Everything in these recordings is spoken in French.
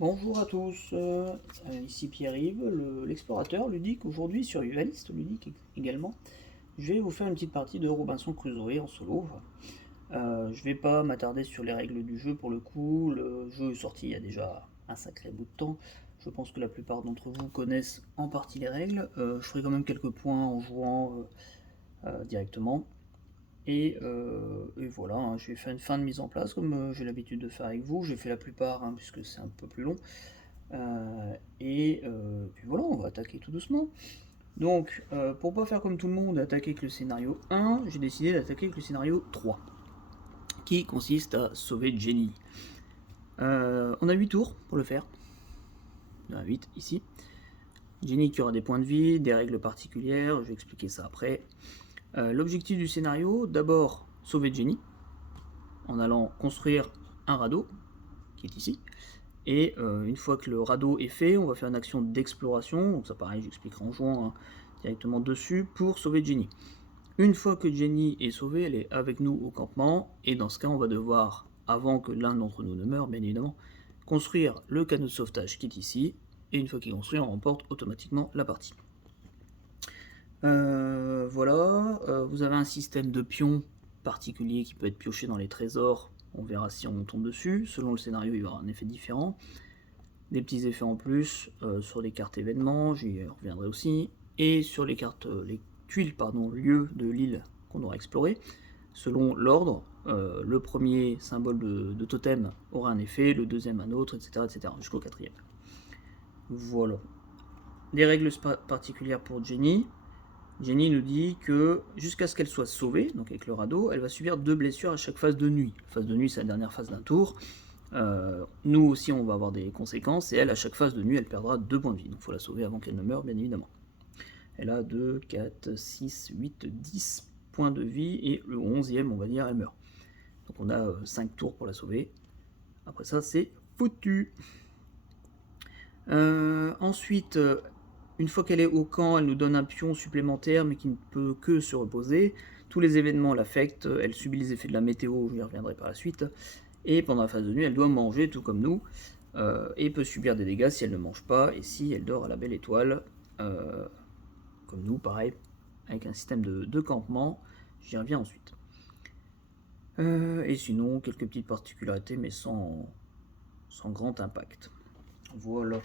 Bonjour à tous, ici Pierre-Yves, l'explorateur ludique, aujourd'hui survivaliste ludique également. Je vais vous faire une petite partie de Robinson Crusoe en solo. Je vais pas m'attarder sur les règles du jeu pour le coup, le jeu est sorti il y a déjà un sacré bout de temps. Je pense que la plupart d'entre vous connaissent en partie les règles. Je ferai quand même quelques points en jouant directement. Et voilà, hein, je vais faire une fin de mise en place comme j'ai l'habitude de faire avec vous. J'ai fait la plupart hein, puisque c'est un peu plus long. Puis voilà, on va attaquer tout doucement. Donc, pour pas faire comme tout le monde, attaquer avec le scénario 1, j'ai décidé d'attaquer avec le scénario 3, qui consiste à sauver Jenny. On a 8 tours pour le faire. On a 8 ici. Jenny qui aura des points de vie, des règles particulières, je vais expliquer ça après. L'objectif du scénario, d'abord sauver Jenny, en allant construire un radeau, qui est ici. Et une fois que le radeau est fait, on va faire une action d'exploration, donc ça pareil, j'expliquerai en jouant hein, directement dessus, pour sauver Jenny. Une fois que Jenny est sauvée, elle est avec nous au campement, et dans ce cas, on va devoir, avant que l'un d'entre nous ne meure, bien évidemment, construire le canot de sauvetage qui est ici, et une fois qu'il est construit, on remporte automatiquement la partie. Voilà, vous avez un système de pions particulier qui peut être pioché dans les trésors, on verra si on tombe dessus, selon le scénario il y aura un effet différent. Des petits effets en plus sur les cartes événements, j'y reviendrai aussi, et sur les cartes, les tuiles, pardon, lieux de l'île qu'on aura exploré. Selon l'ordre, le premier symbole de totem aura un effet, le deuxième un autre, etc. Jusqu'au quatrième. Voilà. Des règles particulières pour Jenny. Jenny nous dit que jusqu'à ce qu'elle soit sauvée, donc avec le radeau, elle va subir 2 blessures à chaque phase de nuit. La phase de nuit, c'est la dernière phase d'un tour. Nous aussi, on va avoir des conséquences, et elle, à chaque phase de nuit, elle perdra 2 points de vie. Donc il faut la sauver avant qu'elle ne meure, bien évidemment. Elle a 2, 4, 6, 8, 10 points de vie, et le 11e, on va dire, elle meurt. Donc on a 5 tours pour la sauver. Après ça, c'est foutu. Ensuite, une fois qu'elle est au camp, elle nous donne un pion supplémentaire, mais qui ne peut que se reposer. Tous les événements l'affectent, elle subit les effets de la météo, je y reviendrai par la suite. Et pendant la phase de nuit, elle doit manger, tout comme nous, et peut subir des dégâts si elle ne mange pas, et si elle dort à la belle étoile, comme nous, pareil, avec un système de campement, j'y reviens ensuite. Et sinon, quelques petites particularités, mais sans grand impact. Voilà.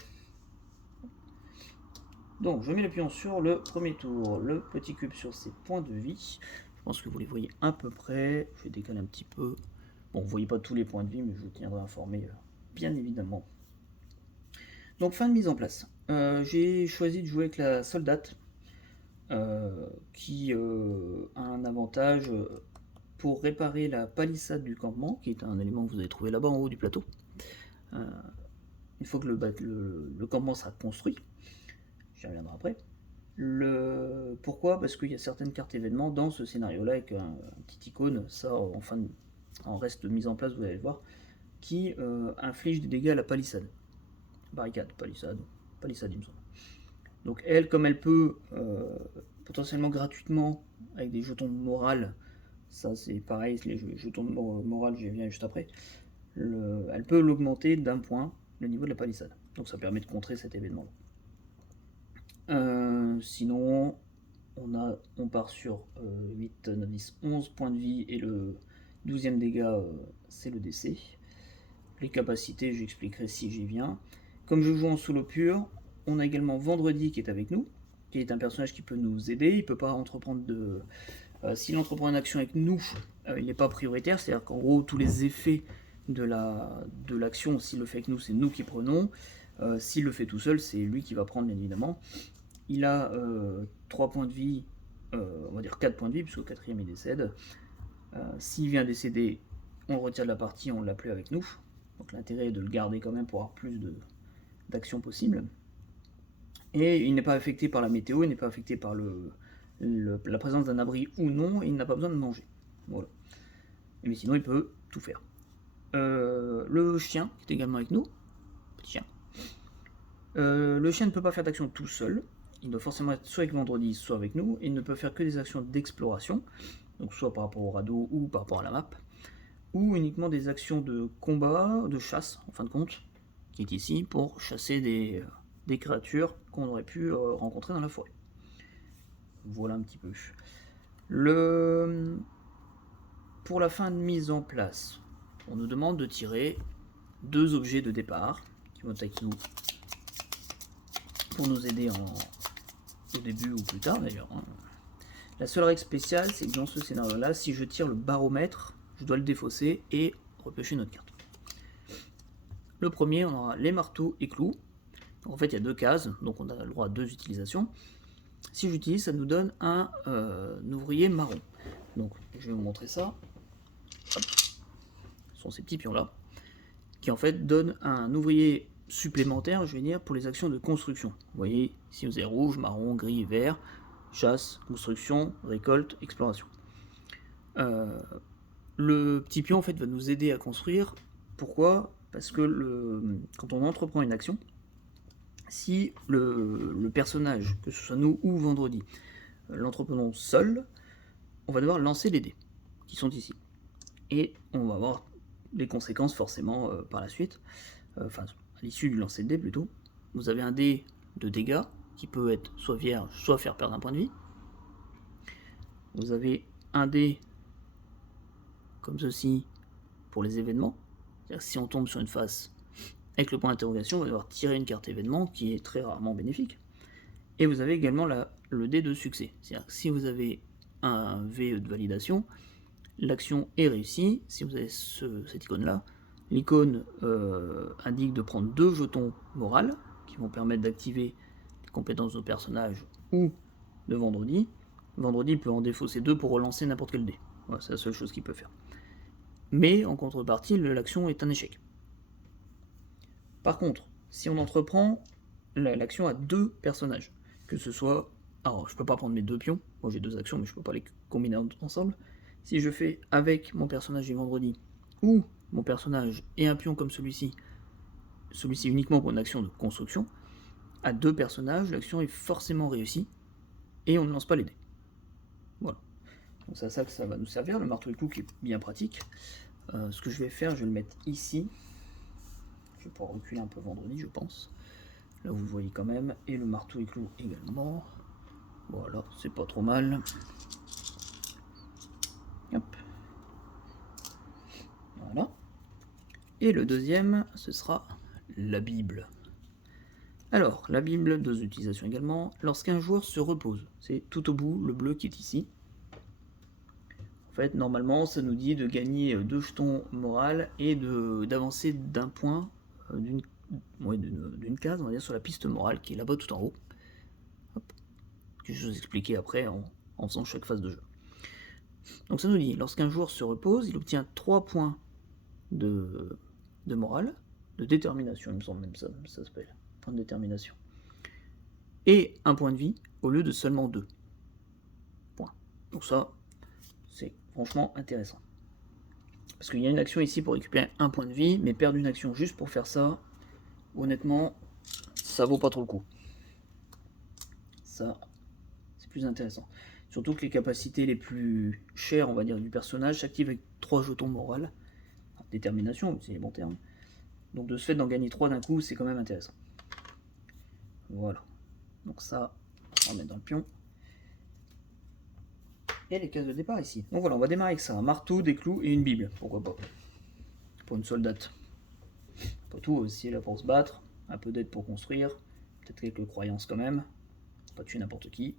Donc, je mets le pion sur le premier tour, le petit cube sur ses points de vie. Je pense que vous les voyez à peu près. Je vais décaler un petit peu. Bon, vous ne voyez pas tous les points de vie, mais je vous tiendrai informé, bien évidemment. Donc, fin de mise en place. J'ai choisi de jouer avec la soldate, qui a un avantage pour réparer la palissade du campement, qui est un élément que vous avez trouvé là-bas en haut du plateau. Une fois que le campement sera construit, j'y reviendrai après. Pourquoi? Parce qu'il y a certaines cartes événements dans ce scénario-là avec un petit icône, ça en reste de mise en place, vous allez le voir, qui inflige des dégâts à la palissade. Barricade, palissade, il me semble. Donc elle, comme elle peut potentiellement gratuitement, avec des jetons de morale, ça c'est pareil, les jetons de morale, j'y viens juste après, elle peut l'augmenter d'un point, le niveau de la palissade. Donc ça permet de contrer cet événement-là. Sinon, on part sur 8, 9, 10, 11 points de vie, et le 12e dégât, c'est le décès. Les capacités, j'expliquerai si j'y viens. Comme je joue en solo pur, on a également Vendredi qui est avec nous, qui est un personnage qui peut nous aider. Il peut pas entreprendre s'il entreprend une action avec nous, il n'est pas prioritaire, c'est-à-dire qu'en gros, tous les effets de l'action, s'il le fait avec nous, c'est nous qui prenons. S'il le fait tout seul, c'est lui qui va prendre, bien évidemment. Il a 3 points de vie, on va dire 4 points de vie, puisqu'au 4e il décède. S'il vient décéder, on le retire de la partie, on ne l'a plus avec nous. Donc l'intérêt est de le garder quand même pour avoir plus d'actions possibles. Et il n'est pas affecté par la météo, il n'est pas affecté par la présence d'un abri ou non, et il n'a pas besoin de manger. Voilà. Mais sinon, il peut tout faire. Le chien, qui est également avec nous, petit chien. Le chien ne peut pas faire d'action tout seul. Il doit forcément être soit avec Vendredi, soit avec nous. Il ne peut faire que des actions d'exploration, donc soit par rapport au radeau ou par rapport à la map, ou uniquement des actions de combat, de chasse, en fin de compte, qui est ici, pour chasser des créatures qu'on aurait pu rencontrer dans la forêt. Voilà un petit peu. Pour la fin de mise en place, on nous demande de tirer 2 objets de départ, qui vont être avec nous pour nous aider au début ou plus tard d'ailleurs. La seule règle spéciale, c'est que dans ce scénario-là, si je tire le baromètre, je dois le défausser et repiocher notre carte. Le premier, on aura les marteaux et clous. En fait, il y a 2 cases, donc on a le droit à 2 utilisations. Si j'utilise, ça nous donne un ouvrier marron. Donc, je vais vous montrer ça. Hop. Ce sont ces petits pions-là, qui en fait donnent un ouvrier supplémentaire, je vais dire, pour les actions de construction. Vous voyez, ici vous avez rouge, marron, gris, vert, chasse, construction, récolte, exploration. Le petit pion en fait va nous aider à construire. Pourquoi ? Parce que quand on entreprend une action, si le personnage, que ce soit nous ou Vendredi, l'entreprenons seul, on va devoir lancer les dés qui sont ici. Et on va avoir des conséquences forcément par la suite, enfin à l'issue du lancer de dés plutôt. Vous avez un dé de dégâts qui peut être soit vierge, soit faire perdre un point de vie. Vous avez un dé comme ceci pour les événements. C'est-à-dire que si on tombe sur une face avec le point d'interrogation, on va devoir tirer une carte événement qui est très rarement bénéfique. Et vous avez également le dé de succès. C'est-à-dire que si vous avez un V de validation, l'action est réussie. Si vous avez cette icône-là, l'icône indique de prendre 2 jetons morales qui vont permettre d'activer les compétences de nos personnages ou de Vendredi. Vendredi peut en défausser 2 pour relancer n'importe quel dé. Voilà, c'est la seule chose qu'il peut faire. Mais en contrepartie, l'action est un échec. Par contre, si on entreprend l'action à 2 personnages, que ce soit... Alors, je peux pas prendre mes 2 pions, moi j'ai 2 actions, mais je peux pas les combiner ensemble. Si je fais avec mon personnage et Vendredi, ou mon personnage et un pion comme celui-ci uniquement pour une action de construction, à 2 personnages, l'action est forcément réussie, et on ne lance pas les dés. Voilà. Donc c'est à ça que ça va nous servir, le marteau et clou qui est bien pratique. Ce que je vais faire, je vais le mettre ici. Je vais pouvoir reculer un peu Vendredi, je pense. Là vous le voyez quand même, et le marteau et clou également. Voilà, c'est pas trop mal. Hop. Voilà. Et le deuxième, ce sera la Bible. Alors, la Bible, 2 utilisations également. Lorsqu'un joueur se repose, c'est tout au bout, le bleu qui est ici. En fait, normalement, ça nous dit de gagner 2 jetons morales et d'avancer d'un point, d'une case, on va dire, sur la piste morale qui est là-bas tout en haut. Hop. Que je vais vous expliquer après en faisant chaque phase de jeu. Donc ça nous dit, lorsqu'un joueur se repose, il obtient 3 points de morale, de détermination, il me semble même ça s'appelle, point de détermination, et 1 point de vie au lieu de seulement 2 points. Donc ça, c'est franchement intéressant. Parce qu'il y a une action ici pour récupérer 1 point de vie, mais perdre une action juste pour faire ça, honnêtement, ça vaut pas trop le coup. Ça, c'est plus intéressant. Surtout que les capacités les plus chères, on va dire, du personnage s'activent avec 3 jetons morales. Enfin, détermination, c'est les bons termes. Donc de ce fait d'en gagner 3 d'un coup, c'est quand même intéressant. Voilà. Donc ça, on va mettre dans le pion. Et les cases de départ ici. Donc voilà, on va démarrer avec ça. Un marteau, des clous et une Bible. Pourquoi pas. Pour une soldate. Pas tout, aussi là pour se battre. Un peu d'aide pour construire. Peut-être quelques croyances quand même. Pas tuer n'importe qui.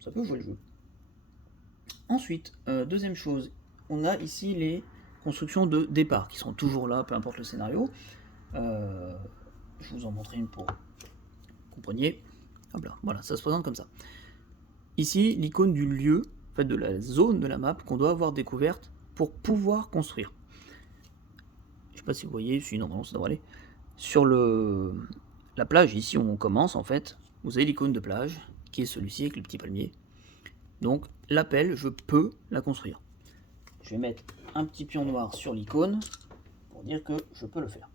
Ça peut jouer le jeu. Ensuite, deuxième chose, on a ici les constructions de départ qui sont toujours là, peu importe le scénario. Je vous en montrer une pour que vous compreniez. Hop là, voilà, ça se présente comme ça. Ici, l'icône du lieu, en fait de la zone de la map qu'on doit avoir découverte pour pouvoir construire. Je sais pas si vous voyez, si normalement ça devrait aller. Sur la plage, ici où on commence en fait, vous avez l'icône de plage, qui est celui-ci avec le petit palmier. Donc l'appel, je peux la construire. Je vais mettre un petit pion noir sur l'icône pour dire que je peux le faire.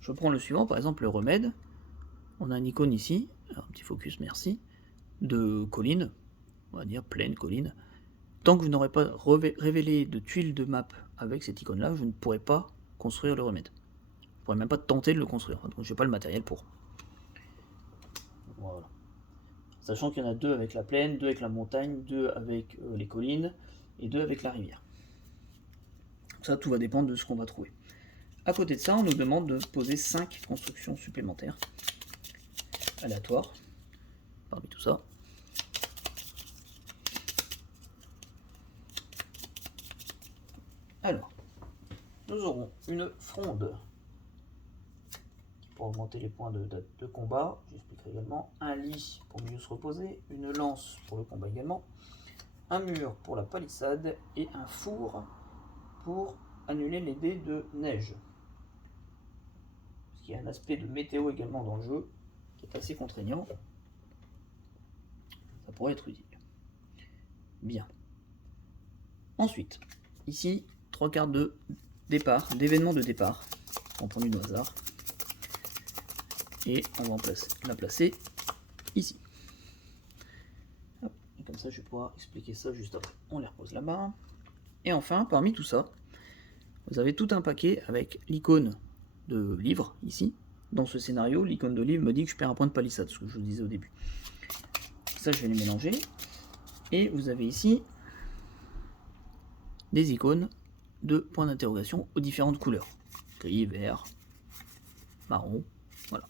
Je prends le suivant, par exemple le remède. On a une icône ici, un petit focus, merci, de colline, on va dire plaine, colline. Tant que je n'aurai pas révélé de tuiles de map avec cette icône-là, je ne pourrai pas construire le remède. Je pourrais même pas tenter de le construire, donc j'ai pas le matériel pour. Voilà. Sachant qu'il y en a 2 avec la plaine, 2 avec la montagne, 2 avec les collines et 2 avec la rivière. Ça, tout va dépendre de ce qu'on va trouver. À côté de ça, on nous demande de poser 5 constructions supplémentaires, aléatoires, parmi tout ça. Alors, nous aurons une fronde pour augmenter les points de combat, j'expliquerai également, un lit pour mieux se reposer, une lance pour le combat également, un mur pour la palissade et un four pour annuler les dés de neige. Parce qu'il y a un aspect de météo également dans le jeu qui est assez contraignant. Ça pourrait être utile. Bien. Ensuite, ici, 3 cartes de départ, d'événements de départ. On prend une au hasard. Et on va la placer ici. Hop, et comme ça, je vais pouvoir expliquer ça juste après. On les repose là-bas. Et enfin, parmi tout ça, vous avez tout un paquet avec l'icône de livre, ici. Dans ce scénario, l'icône de livre me dit que je perds un point de palissade, ce que je vous disais au début. Ça, je vais les mélanger. Et vous avez ici des icônes de points d'interrogation aux différentes couleurs. Gris, vert, marron, voilà.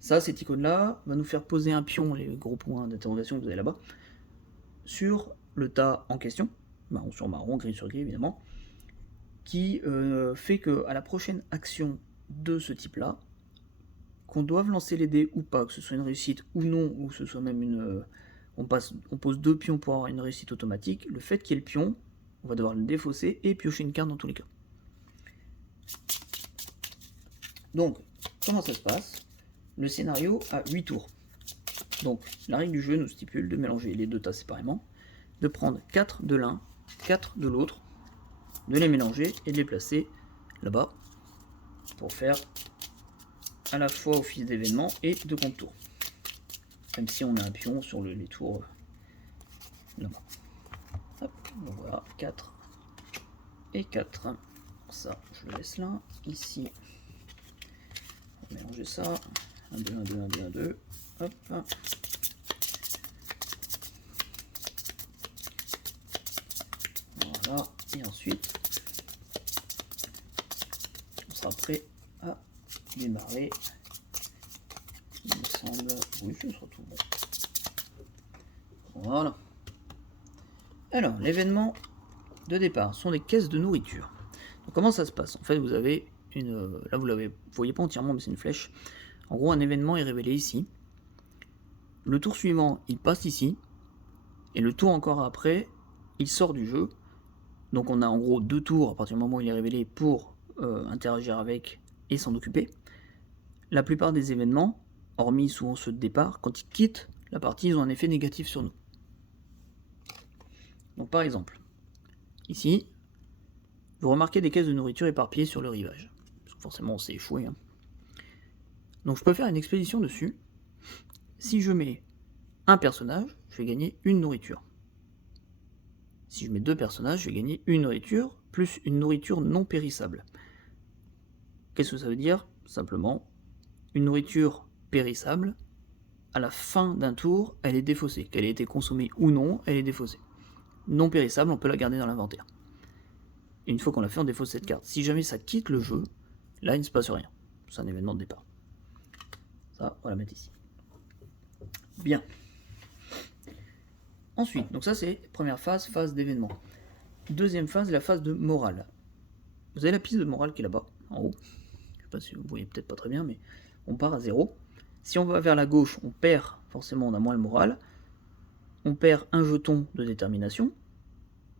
Ça, cette icône-là va nous faire poser un pion, les gros points d'interrogation que vous avez là-bas, sur le tas en question, marron sur marron, gris sur gris évidemment, qui fait qu'à la prochaine action de ce type-là, qu'on doive lancer les dés ou pas, que ce soit une réussite ou non, ou que ce soit même une... on pose 2 pions pour avoir une réussite automatique, le fait qu'il y ait le pion, on va devoir le défausser et piocher une carte dans tous les cas. Donc, comment ça se passe? Le scénario a 8 tours. Donc, la règle du jeu nous stipule de mélanger les 2 tas séparément, de prendre 4 de l'un, 4 de l'autre, de les mélanger et de les placer là-bas pour faire à la fois office d'événement et de compte tour. Même si on a un pion sur les tours là-bas. Hop, donc voilà, 4 et 4. Ça, je le laisse là. Ici, on va mélanger ça. 1, 2, 1, 2, 1, 2, 1, 2. Hop. Voilà, et ensuite, on sera prêt à démarrer. Il me semble. Oui, ce sera tout bon. Voilà. Alors, l'événement de départ sont des caisses de nourriture. Donc, comment ça se passe? En fait, vous avez une... Là, vous voyez pas entièrement, mais c'est une flèche. En gros, un événement est révélé ici. Le tour suivant, il passe ici. Et le tour encore après, il sort du jeu. Donc on a en gros 2 tours à partir du moment où il est révélé pour interagir avec et s'en occuper. La plupart des événements, hormis souvent ceux de départ, quand ils quittent la partie, ils ont un effet négatif sur nous. Donc par exemple, ici, vous remarquez des caisses de nourriture éparpillées sur le rivage. Parce que forcément on s'est échoué. Donc je peux faire une expédition dessus. Si je mets un personnage, je vais gagner une nourriture. Si je mets 2 personnages, je vais gagner une nourriture, plus une nourriture non périssable. Qu'est-ce que ça veut dire? Simplement, une nourriture périssable, à la fin d'un tour, elle est défaussée. Qu'elle ait été consommée ou non, elle est défaussée. Non périssable, on peut la garder dans l'inventaire. Et une fois qu'on l'a fait, on défausse cette carte. Si jamais ça quitte le jeu, là, il ne se passe rien. C'est un événement de départ. Ça, on va la mettre ici. Bien. Ensuite, donc ça c'est première phase, phase d'événement. Deuxième phase, la phase de morale. Vous avez la piste de morale qui est là-bas, en haut. Je sais pas si vous voyez peut-être pas très bien, mais on part à 0. Si on va vers la gauche, on perd, forcément on a moins le moral. On perd un jeton de détermination,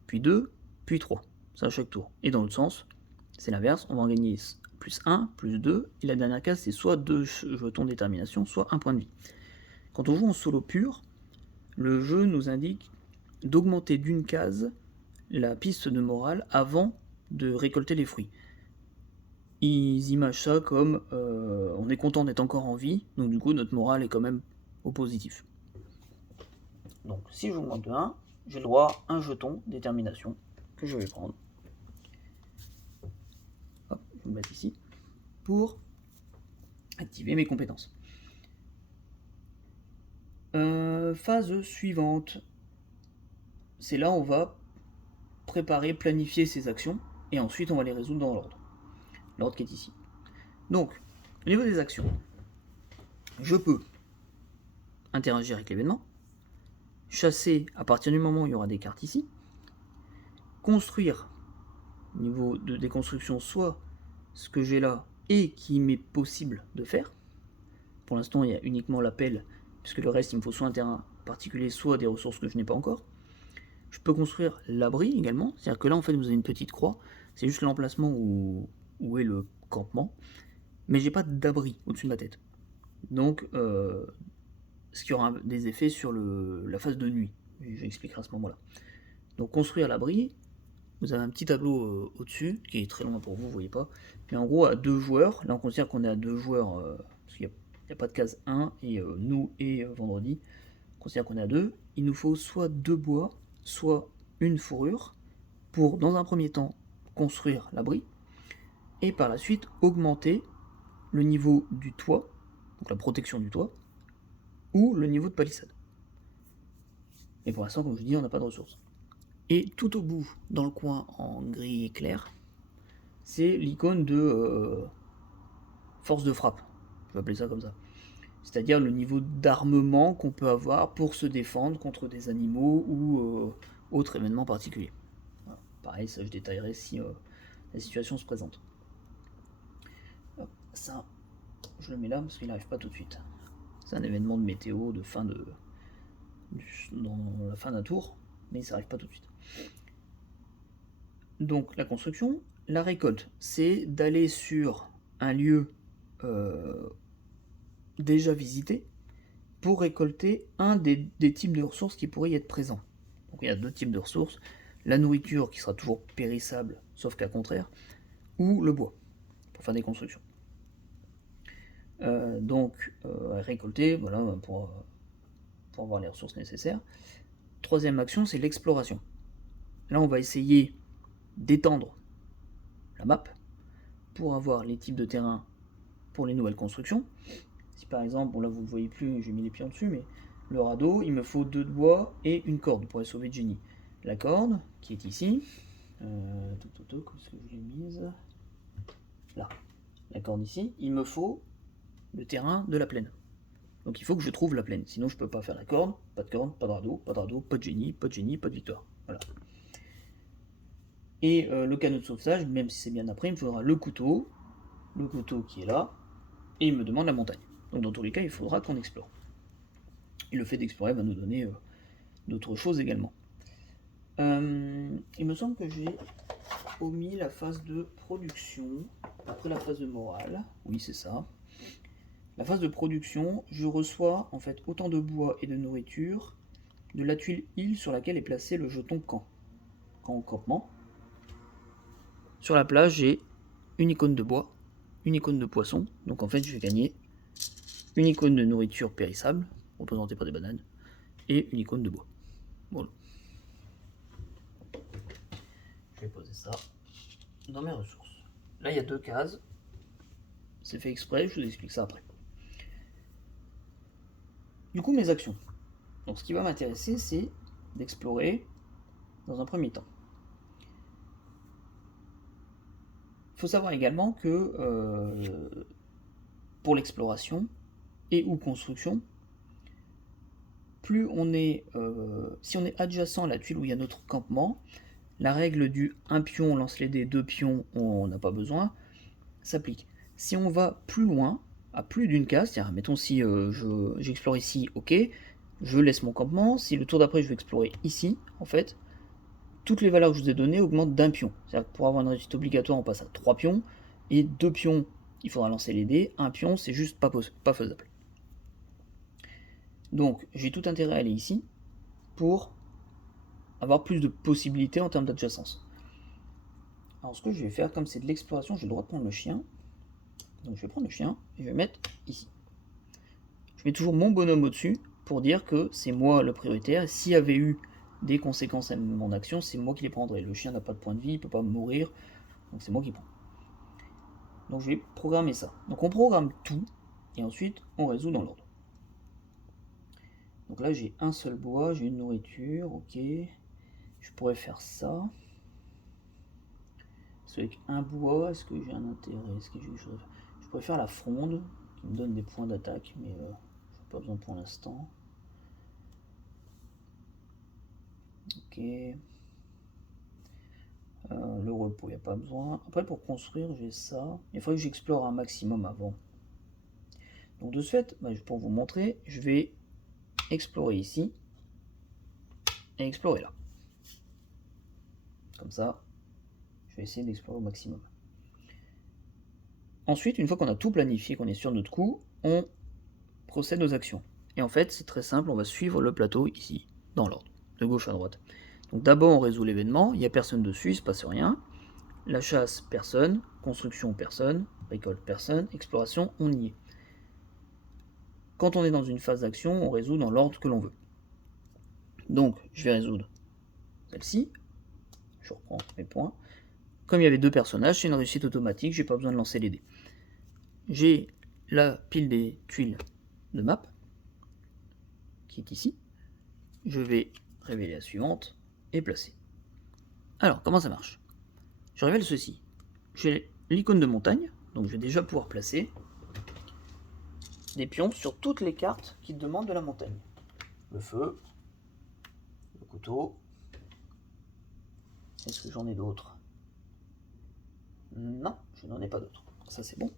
puis 2, puis 3. Ça à chaque tour. Et dans l'autre sens, c'est l'inverse, on va en gagner plus 1, plus 2, et la dernière case c'est soit 2 jetons de détermination, soit 1 point de vie. Quand on joue en solo pur, le jeu nous indique d'augmenter d'une case la piste de morale avant de récolter les fruits. Ils imagent ça comme on est content d'être encore en vie, donc du coup notre morale est quand même au positif. Donc si j'augmente de 1, j'ai le droit à un jeton détermination que je vais prendre. Hop, je vais le mettre ici, pour activer mes compétences. Phase suivante, c'est là où on va préparer, planifier ces actions, et ensuite on va les résoudre dans l'ordre qui est ici. Donc, au niveau des actions, je peux interagir avec l'événement, chasser à partir du moment où il y aura des cartes ici, construire, au niveau de déconstruction, soit ce que j'ai là et qui m'est possible de faire. Pour l'instant, il y a uniquement l'appel, puisque le reste, il me faut soit un terrain particulier, soit des ressources que je n'ai pas encore. Je peux construire l'abri également, c'est-à-dire que là, en fait, vous avez une petite croix, c'est juste l'emplacement où est le campement, mais j'ai pas d'abri au-dessus de ma tête. Donc, ce qui aura des effets sur la phase de nuit, j'expliquerai à ce moment-là. Donc, construire l'abri, vous avez un petit tableau au-dessus, qui est très loin pour vous, vous voyez pas, mais en gros, à 2 joueurs, là on considère qu'on est à 2 joueurs, parce qu'il n'y a pas de case 1, et nous et vendredi, on considère qu'on est à 2, il nous faut soit 2 bois, soit une fourrure, pour, dans un premier temps, construire l'abri, et par la suite, augmenter le niveau du toit, donc la protection du toit, ou le niveau de palissade. Et pour l'instant, comme je dis, on n'a pas de ressources. Et tout au bout, dans le coin en gris clair, c'est l'icône de force de frappe, je vais appeler ça comme ça. C'est-à-dire le niveau d'armement qu'on peut avoir pour se défendre contre des animaux ou autres événements particuliers. Voilà. Pareil, ça je détaillerai si la situation se présente. Hop, ça, je le mets là parce qu'il n'arrive pas tout de suite. C'est un événement de météo de fin dans la fin d'un tour, mais ça n'arrive pas tout de suite. Donc la construction, la récolte, c'est d'aller sur un lieu déjà visité pour récolter un des types de ressources qui pourraient y être présents. Donc il y a 2 types de ressources, la nourriture qui sera toujours périssable, sauf qu'à contraire, ou le bois, pour faire des constructions. Récolter, voilà, pour avoir les ressources nécessaires. Troisième action, c'est l'exploration. Là, on va essayer d'étendre la map pour avoir les types de terrain pour les nouvelles constructions. Si par exemple, bon là vous ne le voyez plus, j'ai mis les pieds en dessus, mais le radeau, il me faut 2 de bois et une corde pour aller sauver Jenny. La corde, qui est ici, où est-ce que je l'ai mise ? Là. La corde ici, il me faut le terrain de la plaine. Donc il faut que je trouve la plaine, sinon je peux pas faire la corde, pas de radeau, pas de Jenny, pas de victoire. Voilà. Et le canot de sauvetage, même si c'est bien après, il me faudra le couteau qui est là, et il me demande la montagne. Donc dans tous les cas, il faudra qu'on explore. Et le fait d'explorer va nous donner d'autres choses également. Il me semble que j'ai omis la phase de production, après la phase de morale. Oui, c'est ça. La phase de production, je reçois en fait autant de bois et de nourriture de la tuile île sur laquelle est placé le jeton camp au campement. Sur la plage, j'ai une icône de bois, une icône de poisson, donc en fait je vais gagner une icône de nourriture périssable, représentée par des bananes, et une icône de bois. Voilà. Je vais poser ça dans mes ressources. Là il y a 2 cases, c'est fait exprès, je vous explique ça après. Du coup, mes actions. Donc ce qui va m'intéresser, c'est d'explorer dans un premier temps. Il faut savoir également que pour l'exploration et ou construction, plus on est, si on est adjacent à la tuile où il y a notre campement, la règle du 1 pion, on lance les dés, 2 pions, on n'a pas besoin, s'applique. Si on va plus loin, à plus d'une case, c'est-à-dire, mettons si j'explore ici, ok, je laisse mon campement, si le tour d'après je vais explorer ici, en fait, toutes les valeurs que je vous ai données augmentent d'1 pion. C'est-à-dire que pour avoir une réussite obligatoire, on passe à 3 pions, et 2 pions, il faudra lancer les dés, 1 pion, c'est juste pas faisable. Donc, j'ai tout intérêt à aller ici, pour avoir plus de possibilités en termes d'adjacence. Alors ce que je vais faire, comme c'est de l'exploration, j'ai le droit de prendre le chien. Donc je vais prendre le chien et je vais mettre ici. Je mets toujours mon bonhomme au-dessus pour dire que c'est moi le prioritaire. Et s'il y avait eu des conséquences à mon action, c'est moi qui les prendrais. Le chien n'a pas de point de vie, il ne peut pas mourir, donc c'est moi qui prends. Donc je vais programmer ça. Donc on programme tout, et ensuite on résout dans l'ordre. Donc là j'ai un seul bois, j'ai une nourriture, ok. Je pourrais faire ça. Avec un bois, est-ce que j'ai un intérêt? Est-ce que j'ai quelque chose à faire? Je pourrais faire la fronde, qui me donne des points d'attaque, mais je n'ai pas besoin pour l'instant. Ok. Le repos, il n'y a pas besoin. Après, pour construire, j'ai ça. Il faudrait que j'explore un maximum avant. Donc de ce fait, pour vous montrer, je vais explorer ici et explorer là. Comme ça, je vais essayer d'explorer au maximum. Ensuite, une fois qu'on a tout planifié, qu'on est sur notre coup, on procède aux actions. Et en fait, c'est très simple, on va suivre le plateau ici, dans l'ordre, de gauche à droite. Donc d'abord, on résout l'événement, il n'y a personne dessus, il ne se passe rien. La chasse, personne. Construction, personne. Récolte, personne. Exploration, on y est. Quand on est dans une phase d'action, on résout dans l'ordre que l'on veut. Donc, je vais résoudre celle-ci. Je reprends mes points. Comme il y avait deux personnages, c'est une réussite automatique, j'ai pas besoin de lancer les dés. J'ai la pile des tuiles de map, qui est ici. Je vais révéler la suivante et placer. Alors, comment ça marche? Je révèle ceci. J'ai l'icône de montagne, donc je vais déjà pouvoir placer des pions sur toutes les cartes qui demandent de la montagne. Le feu, le couteau. Est-ce que j'en ai d'autres? Non, je n'en ai pas d'autres. Ça c'est bon.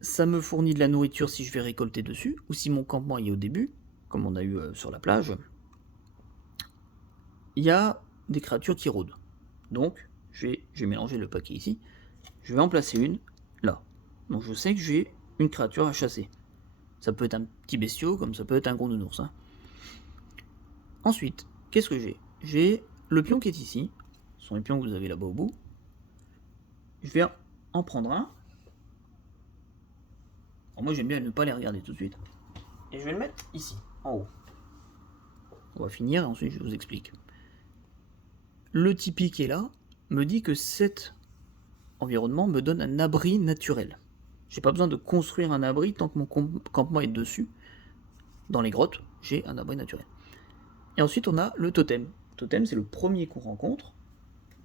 Ça me fournit de la nourriture si je vais récolter dessus, ou si mon campement est au début, comme on a eu sur la plage. Il y a des créatures qui rôdent. Donc, je vais mélanger le paquet ici. Je vais en placer une là. Donc je sais que j'ai une créature à chasser. Ça peut être un petit bestiau, comme ça peut être un gros nounours. Hein. Ensuite, qu'est-ce que j'ai? J'ai le pion qui est ici. Ce sont les pions que vous avez là-bas au bout. Je vais en prendre un. Alors moi j'aime bien ne pas les regarder tout de suite. Et je vais le mettre ici, en haut. On va finir et ensuite je vous explique. Le tipi qui est là me dit que cet environnement me donne un abri naturel. J'ai pas besoin de construire un abri tant que mon campement est dessus. Dans les grottes, j'ai un abri naturel. Et ensuite on a le totem. Le totem c'est le premier qu'on rencontre.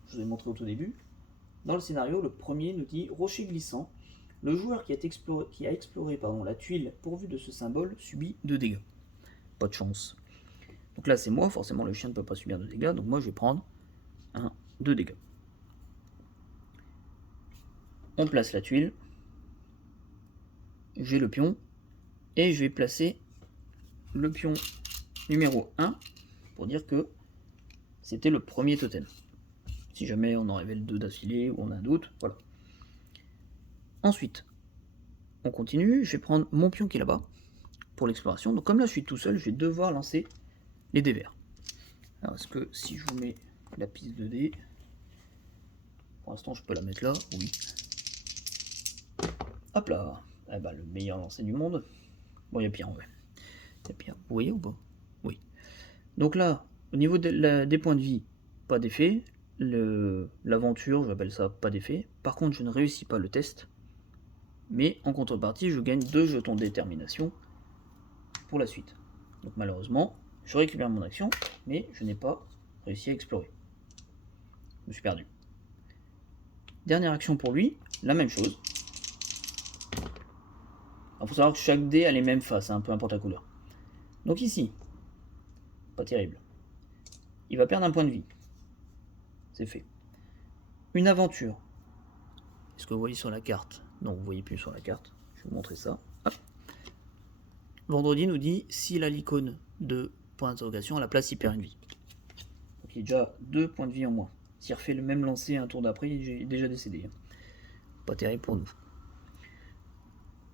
Je vous ai montré au tout début. Dans le scénario, le premier nous dit rocher glissant. Le joueur qui a exploré la tuile pourvue de ce symbole subit 2 dégâts. Pas de chance. Donc là c'est moi, forcément le chien ne peut pas subir de dégâts, donc moi je vais prendre 2 dégâts. On place la tuile. J'ai le pion. Et je vais placer le pion numéro 1 pour dire que c'était le premier totem. Si jamais on en révèle 2 d'affilée ou on a un doute, voilà. Ensuite, on continue, je vais prendre mon pion qui est là-bas pour l'exploration. Donc comme là je suis tout seul, je vais devoir lancer les dés verts. Alors est-ce que si je vous mets la piste de dés, pour l'instant je peux la mettre là, oui. Hop là, eh ben, le meilleur lancer du monde. Bon, il y a pire en vrai. Il y a pire, vous voyez ou pas? Oui. Donc là, au niveau des points de vie, pas d'effet. L'aventure, j'appelle ça pas d'effet. Par contre, je ne réussis pas le test. Mais en contrepartie, je gagne 2 jetons de détermination pour la suite. Donc malheureusement, je récupère mon action, mais je n'ai pas réussi à explorer. Je me suis perdu. Dernière action pour lui, la même chose. Il faut savoir que chaque dé a les mêmes faces, peu importe la couleur. Donc ici, pas terrible. Il va perdre un point de vie. C'est fait. Une aventure. Est-ce que vous voyez sur la carte? Non, vous ne voyez plus sur la carte. Je vais vous montrer ça. Hop. Vendredi nous dit s'il a l'icône de point d'interrogation, à la place il perd une vie. Donc il a déjà 2 points de vie en moins. S'il refait le même lancer un tour d'après, il est déjà décédé. Pas terrible pour nous.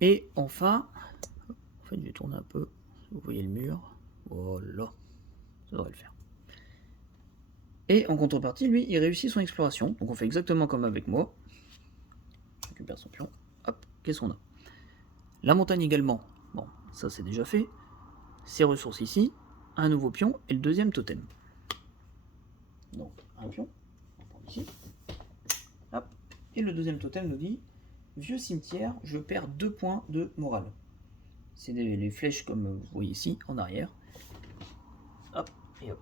Et enfin, en fait je vais tourner un peu. Vous voyez le mur. Voilà. Ça devrait le faire. Et en contrepartie, lui, il réussit son exploration. Donc on fait exactement comme avec moi. Je récupère son pion. Hop, qu'est-ce qu'on a? La montagne également. Bon, ça c'est déjà fait. Ses ressources ici. Un nouveau pion et le deuxième totem. Donc, un pion. On prend ici. Hop. Et le deuxième totem nous dit vieux cimetière, je perds 2 points de morale. C'est les flèches comme vous voyez ici, en arrière. Hop, et hop.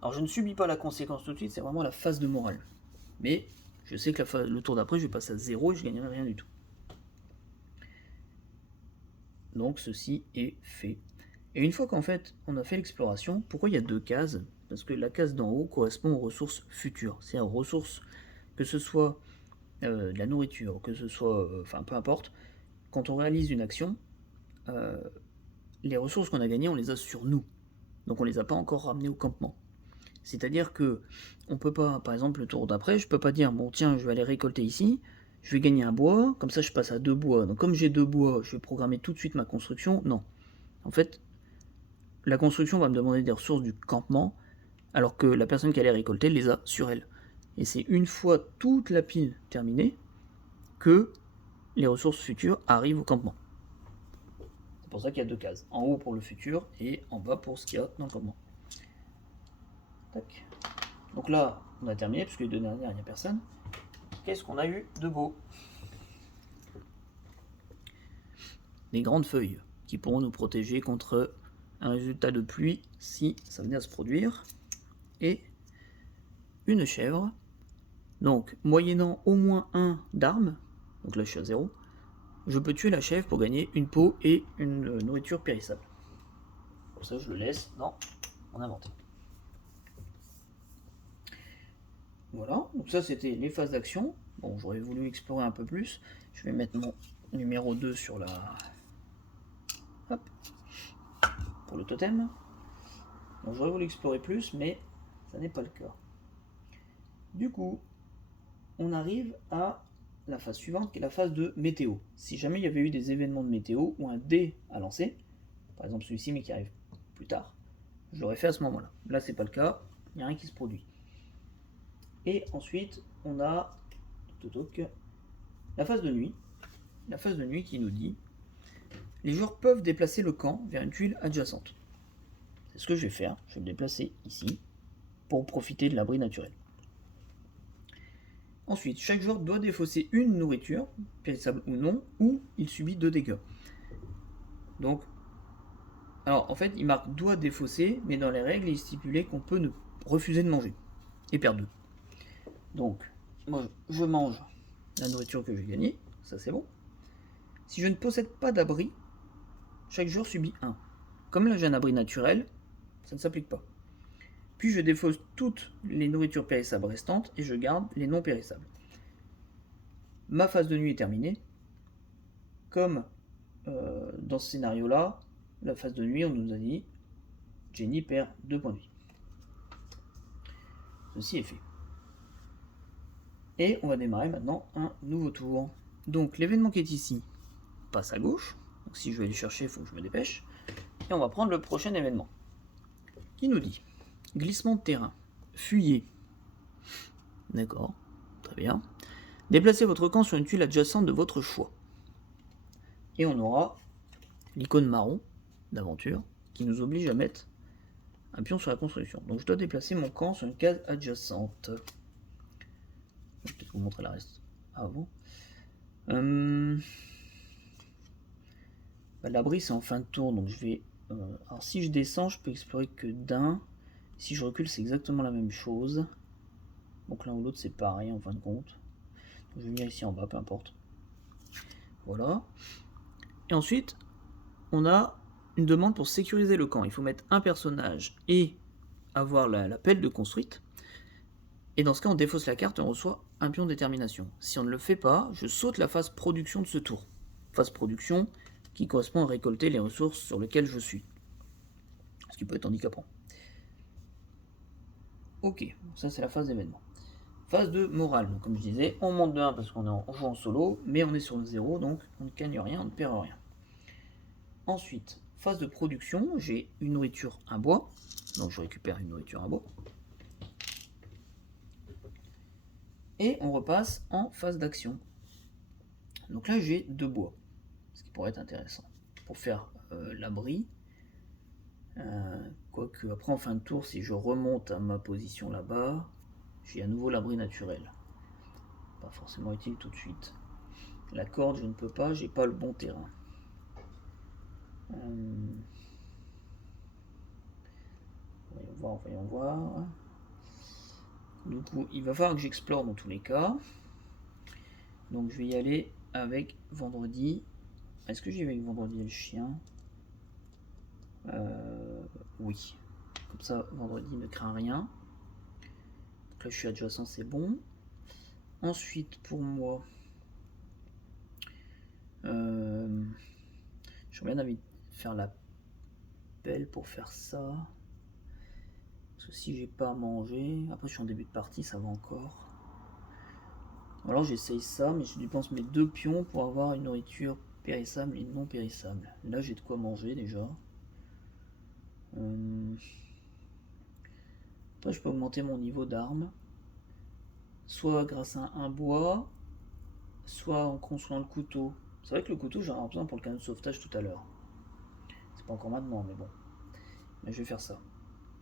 Alors je ne subis pas la conséquence tout de suite, c'est vraiment la phase de morale. Mais je sais que le tour d'après, je vais passer à 0 et je gagnerai rien du tout. Donc ceci est fait. Et une fois qu'en fait on a fait l'exploration, pourquoi il y a 2 cases? Parce que la case d'en haut correspond aux ressources futures. C'est-à-dire aux ressources, que ce soit de la nourriture, que ce soit, enfin peu importe, quand on réalise une action, les ressources qu'on a gagnées, on les a sur nous. Donc on les a pas encore ramenées au campement. C'est-à-dire que on peut pas, par exemple le tour d'après, je peux pas dire bon tiens je vais aller récolter ici, je vais gagner un bois, comme ça je passe à 2 bois. Donc comme j'ai 2 bois, je vais programmer tout de suite ma construction. Non. En fait, la construction va me demander des ressources du campement, alors que la personne qui allait récolter les a sur elle. Et c'est une fois toute la pile terminée que les ressources futures arrivent au campement. C'est pour ça qu'il y a 2 cases. En haut pour le futur et en bas pour ce qu'il y a dans le campement. Tac. Donc là, on a terminé, puisque les 2 dernières, il n'y a personne. Qu'est-ce qu'on a eu de beau? Des grandes feuilles qui pourront nous protéger contre un résultat de pluie si ça venait à se produire. Et une chèvre. Donc, moyennant au moins 1 d'armes, donc là je suis à 0, je peux tuer la chèvre pour gagner une peau et une nourriture périssable. Pour ça, je le laisse dans mon inventaire. Voilà, donc ça c'était les phases d'action. Bon, j'aurais voulu explorer un peu plus. Je vais mettre mon numéro 2 sur la... Hop. Pour le totem. Donc j'aurais voulu explorer plus, mais ça n'est pas le cas. Du coup, on arrive à la phase suivante, qui est la phase de météo. Si jamais il y avait eu des événements de météo ou un dé à lancer, par exemple celui-ci, mais qui arrive plus tard, je l'aurais fait à ce moment-là. Là, c'est pas le cas, il n'y a rien qui se produit. Et ensuite, on a la phase de nuit. La phase de nuit qui nous dit les joueurs peuvent déplacer le camp vers une tuile adjacente. C'est ce que je vais faire. Je vais le déplacer ici pour profiter de l'abri naturel. Ensuite, chaque joueur doit défausser une nourriture, périssable ou non, ou il subit 2 dégâts. Donc, alors en fait, il marque doit défausser, mais dans les règles, il est stipulé qu'on peut ne refuser de manger et perdre 2. Donc, moi, je mange la nourriture que j'ai gagnée, ça c'est bon. Si je ne possède pas d'abri, chaque joueur subit 1. Comme là j'ai un abri naturel, ça ne s'applique pas. Puis je défausse toutes les nourritures périssables restantes et je garde les non périssables. Ma phase de nuit est terminée. Comme dans ce scénario-là, la phase de nuit, on nous a dit Jenny perd 2 points de vie. Ceci est fait. Et on va démarrer maintenant un nouveau tour. Donc l'événement qui est ici passe à gauche. Donc si je vais aller chercher, il faut que je me dépêche. Et on va prendre le prochain événement. Qui nous dit glissement de terrain. Fuyez. D'accord, très bien. Déplacez votre camp sur une tuile adjacente de votre choix. Et on aura l'icône marron d'aventure qui nous oblige à mettre un pion sur la construction. Donc je dois déplacer mon camp sur une case adjacente. Je vais peut-être vous montrer le reste avant. L'abri c'est en fin de tour, donc je vais... alors si je descends, je peux explorer que d'un. Si je recule, c'est exactement la même chose. Donc l'un ou l'autre, c'est pareil en fin de compte. Donc, je vais venir ici en bas, peu importe. Voilà. Et ensuite, on a une demande pour sécuriser le camp. Il faut mettre un personnage et avoir la pelle de construite. Et dans ce cas, on défausse la carte et on reçoit un pion de détermination. Si on ne le fait pas, je saute la phase production de ce tour. Phase production qui correspond à récolter les ressources sur lesquelles je suis. Ce qui peut être handicapant. Ok, ça c'est la phase d'événement. Phase de morale, donc comme je disais, on monte de 1 parce qu'on joue en solo, mais on est sur le 0, donc on ne gagne rien, on ne perd rien. Ensuite, phase de production, j'ai une nourriture, un bois, donc je récupère une nourriture, un bois. Et on repasse en phase d'action. Donc là j'ai 2 bois, ce qui pourrait être intéressant pour faire l'abri. Quoique après en fin de tour, si je remonte à ma position là-bas, j'ai à nouveau l'abri naturel. pas forcément utile tout de suite. La corde, je ne peux pas, j'ai pas le bon terrain. Voyons voir. Du coup, il va falloir que j'explore dans tous les cas. Donc je vais y aller avec vendredi. Est-ce que j'y vais avec vendredi et le chien? Oui. Comme ça, vendredi ne craint rien. Donc là, je suis adjacent, c'est bon. Ensuite, pour moi, j'aimerais bien faire la pelle pour faire ça. Parce que si j'ai pas à manger, après je suis en début de partie, ça va encore. Alors j'essaye ça, mais je dépense mes 2 pions pour avoir une nourriture périssable et non périssable. Là j'ai de quoi manger déjà. Après je peux augmenter mon niveau d'armes. Soit grâce à un bois, soit en construisant le couteau. C'est vrai que le couteau j'en ai besoin pour le canot de sauvetage tout à l'heure. C'est pas encore maintenant, mais bon. Mais je vais faire ça.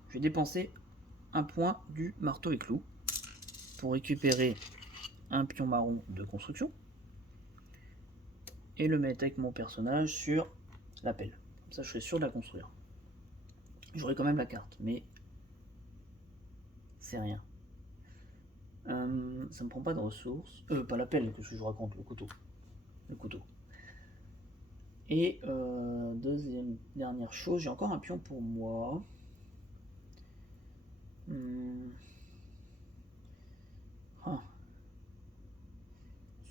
Je vais dépenser un point du marteau et clou pour récupérer un pion marron de construction et le mettre avec mon personnage sur la pelle. Comme ça je serai sûr de la construire. J'aurai quand même la carte, mais c'est rien. Ça me prend pas de ressources. Pas la pelle, que je vous raconte, le couteau. Le couteau. Et deuxième, dernière chose, j'ai encore un pion pour moi.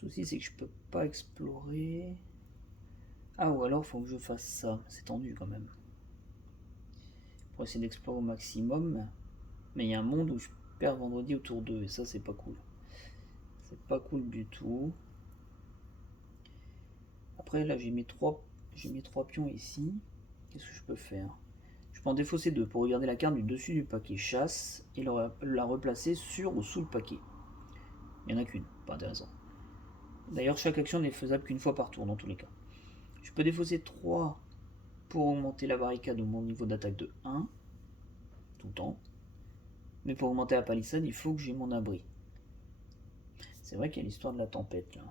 Le souci c'est que je peux pas explorer. Ah, ou alors faut que je fasse ça. C'est tendu quand même. Pour essayer d'explorer au maximum. Mais il y a un monde où je perds vendredi autour d'eux et ça c'est pas cool. C'est pas cool du tout. Après là j'ai mis 3 pions ici. Qu'est-ce que je peux faire? Je peux en défausser 2 pour regarder la carte du dessus du paquet chasse et la replacer sur ou sous le paquet. Il n'y en a qu'une, pas intéressant. D'ailleurs chaque action n'est faisable qu'une fois par tour dans tous les cas. Je peux défausser 3 pour augmenter la barricade ou mon niveau d'attaque de 1 tout le temps. Mais pour augmenter la palissade, il faut que j'ai mon abri. C'est vrai qu'il y a l'histoire de la tempête là.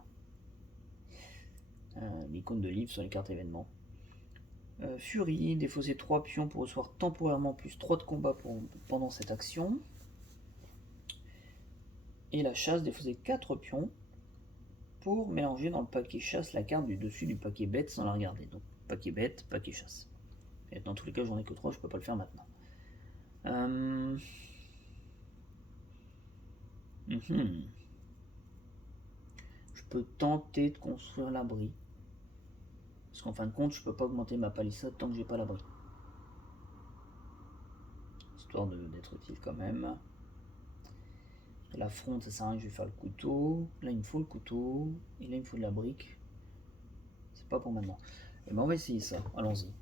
L'icône de livre sur les cartes événements. Furie, défausser 3 pions pour recevoir temporairement plus 3 de combat pendant cette action. Et la chasse, défausser 4 pions pour mélanger dans le paquet chasse la carte du dessus du paquet bête sans la regarder. Donc paquet bête, paquet chasse. Et dans tous les cas, j'en ai que 3, je peux pas le faire maintenant. Je peux tenter de construire l'abri. Parce qu'en fin de compte, je peux pas augmenter ma palissade tant que j'ai pas l'abri. Histoire d'être utile quand même. La fronde, ça sert à rien, je vais faire le couteau. Là, il me faut le couteau. Et là, il me faut de la brique. C'est pas pour maintenant. Et ben, on va essayer ça. Allons-y.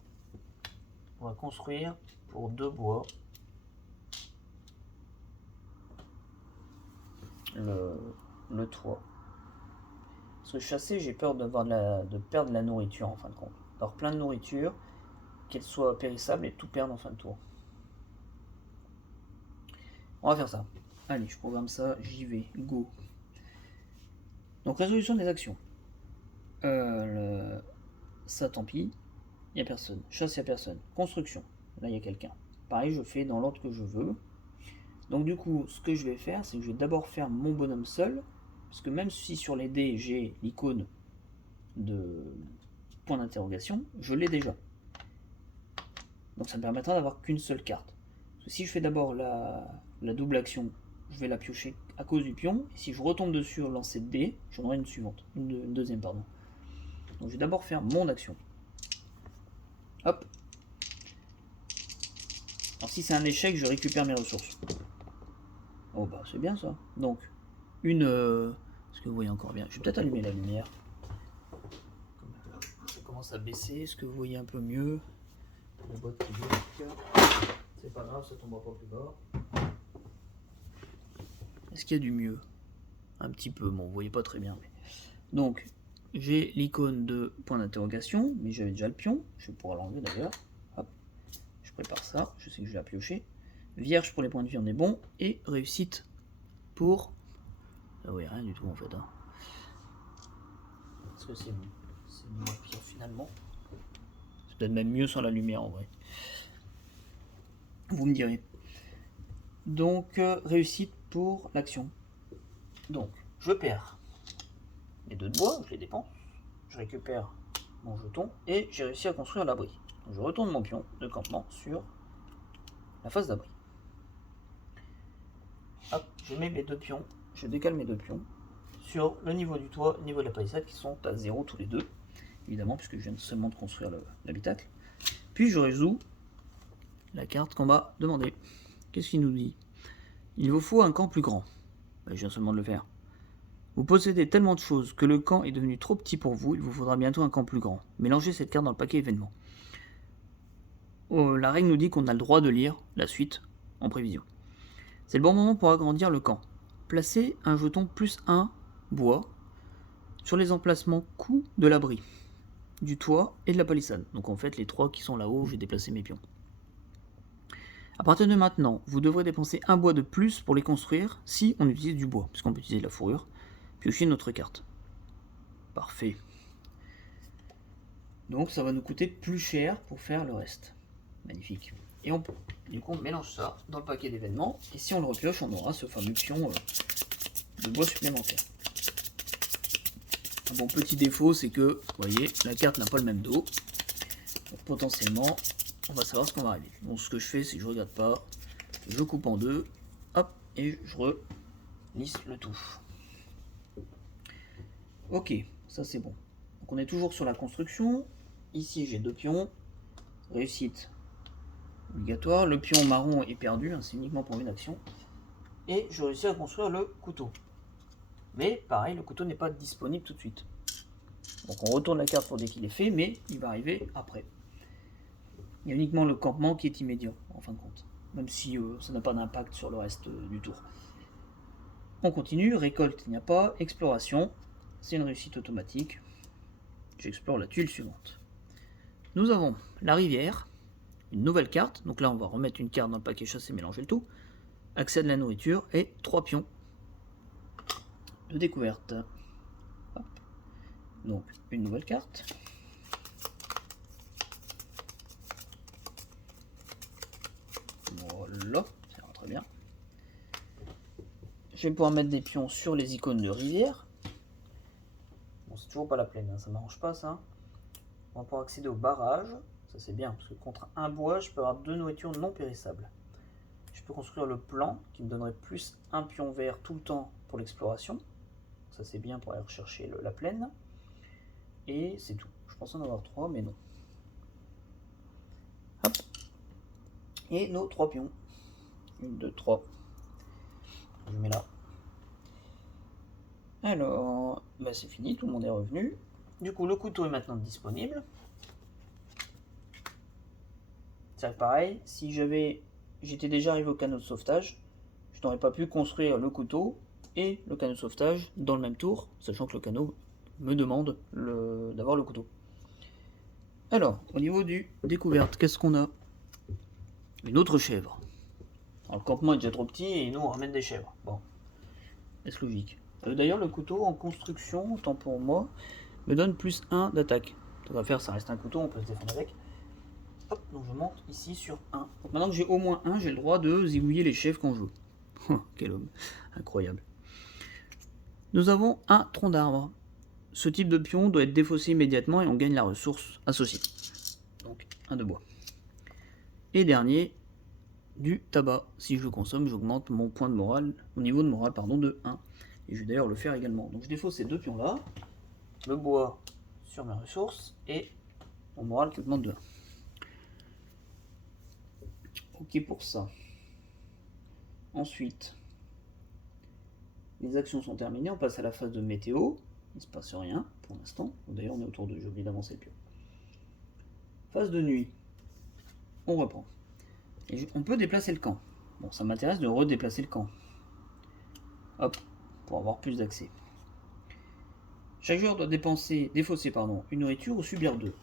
On va construire pour 2 bois le toit. Parce que chasser, j'ai peur de perdre la nourriture en fin de compte. D'avoir plein de nourriture, qu'elle soit périssable et tout perdre en fin de tour. On va faire ça. Allez, je programme ça, j'y vais, go. Donc résolution des actions. Ça tant pis, il n'y a personne. Chasse, il n'y a personne. Construction, là il y a quelqu'un. Pareil, je fais dans l'ordre que je veux. Donc du coup, ce que je vais faire, c'est que je vais d'abord faire mon bonhomme seul. Parce que même si sur les dés, j'ai l'icône de point d'interrogation, je l'ai déjà. Donc ça me permettra d'avoir qu'une seule carte. Parce que si je fais d'abord la double action, je vais la piocher à cause du pion. Et si je retombe dessus au lancer de dés, j'en aurai une suivante. Une deuxième, pardon. Donc je vais d'abord faire mon action. Hop. Alors si c'est un échec, je récupère mes ressources. Oh bah c'est bien ça. Donc, est-ce que vous voyez encore bien? Je vais peut-être allumer la lumière. Ça commence à baisser. Est-ce que vous voyez un peu mieux? La boîte qui bloque. C'est pas grave, ça tombera pas plus bas. Est-ce qu'il y a du mieux? Un petit peu, bon, vous voyez pas très bien. Mais... Donc, j'ai l'icône de point d'interrogation, mais j'avais déjà le pion. Je vais pouvoir l'enlever d'ailleurs. Hop, je prépare ça. Je sais que je vais la piocher. Vierge pour les points de vie, on est bon. Et réussite pour Ah oui, rien du tout en fait. Hein. Parce que c'est moins pire finalement. C'est peut-être même mieux sans la lumière en vrai. Vous me direz. Donc, réussite pour l'action. Donc, je perds mes 2 de bois, je les dépense. Je récupère mon jeton et j'ai réussi à construire l'abri. Je retourne mon pion de campement sur la face d'abri. Hop, je mets mes 2 pions, je décale mes 2 pions sur le niveau du toit, le niveau de la palissade qui sont à 0 tous les deux, évidemment, puisque je viens seulement de construire l'habitacle. Puis je résous la carte qu'on m'a demandé. Qu'est-ce qu'il nous dit? Il vous faut un camp plus grand. Ben, je viens seulement de le faire. Vous possédez tellement de choses que le camp est devenu trop petit pour vous, il vous faudra bientôt un camp plus grand. Mélangez cette carte dans le paquet événement. La règle nous dit qu'on a le droit de lire la suite en prévision. C'est le bon moment pour agrandir le camp. Placez un jeton plus 1 bois sur les emplacements coups de l'abri, du toit et de la palissade. Donc en fait les 3 qui sont là-haut, j'ai déplacé mes pions. À partir de maintenant, vous devrez dépenser un bois de plus pour les construire si on utilise du bois, puisqu'on peut utiliser de la fourrure. Piochez notre carte. Parfait. Donc ça va nous coûter plus cher pour faire le reste. Magnifique. Et du coup on mélange ça dans le paquet d'événements, et si on le repioche, on aura ce fameux pion de bois supplémentaire. Un bon petit défaut, c'est que, vous voyez, la carte n'a pas le même dos. Donc potentiellement, on va savoir ce qu'on va arriver. Donc ce que je fais, c'est que je regarde pas, je coupe en deux, hop, et je relisse le tout. Ok, ça c'est bon. Donc on est toujours sur la construction. Ici j'ai 2 pions. Réussite obligatoire. Le pion marron est perdu, hein, c'est uniquement pour une action. Et je réussis à construire le couteau. Mais pareil, le couteau n'est pas disponible tout de suite. Donc on retourne la carte pour dès qu'il est fait, mais il va arriver après. Il y a uniquement le campement qui est immédiat, en fin de compte. Même si ça n'a pas d'impact sur le reste du tour. On continue, récolte il n'y a pas, exploration, c'est une réussite automatique. J'explore la tuile suivante. Nous avons la rivière, une nouvelle carte, donc là on va remettre une carte dans le paquet chasse et mélanger le tout. Accès à de la nourriture et 3 pions de découverte. Hop. Donc une nouvelle carte. Voilà, ça va très bien. Je vais pouvoir mettre des pions sur les icônes de rivière. Bon, c'est toujours pas la plaine, hein, ça m'arrange pas ça. On va pouvoir accéder au barrage. Ça c'est bien, parce que contre un bois, je peux avoir 2 nourritures non périssables. Je peux construire le plan, qui me donnerait plus un pion vert tout le temps pour l'exploration. Ça c'est bien pour aller rechercher la plaine. Et c'est tout. Je pensais en avoir 3, mais non. Hop. Et nos 3 pions. 1, 2, 3. Je mets là. Alors, bah c'est fini, tout le monde est revenu. Du coup, le couteau est maintenant disponible. C'est pareil, si j'étais déjà arrivé au canot de sauvetage, je n'aurais pas pu construire le couteau et le canot de sauvetage dans le même tour, sachant que le canot me demande d'avoir le couteau. Alors, au niveau du découverte, qu'est-ce qu'on a? Une autre chèvre. Alors, le campement est déjà trop petit et nous on ramène des chèvres. Bon, est-ce logique? D'ailleurs, le couteau en construction, autant pour moi, me donne plus 1 d'attaque. Ça va faire, ça reste un couteau, on peut se défendre avec. Hop, donc je monte ici sur 1. Donc maintenant que j'ai au moins 1, j'ai le droit de zigouiller les chèvres quand je veux. Oh, quel homme, incroyable. Nous avons un tronc d'arbre. Ce type de pion doit être défaussé immédiatement et on gagne la ressource associée. Donc 1 de bois. Et dernier, du tabac. Si je le consomme, j'augmente mon point de morale, mon niveau de morale pardon, de 1. Et je vais d'ailleurs le faire également. Donc je défausse ces 2 pions là, le bois sur mes ressources et mon moral qui augmente de 1. Ok pour ça. Ensuite, les actions sont terminées, on passe à la phase de météo. Il ne se passe rien pour l'instant. D'ailleurs on est autour de, j'ai oublié d'avancer le pion. Phase de nuit. On reprend. Et on peut déplacer le camp. Bon, ça m'intéresse de redéplacer le camp. Hop, pour avoir plus d'accès. Chaque joueur doit défausser une nourriture ou subir 2.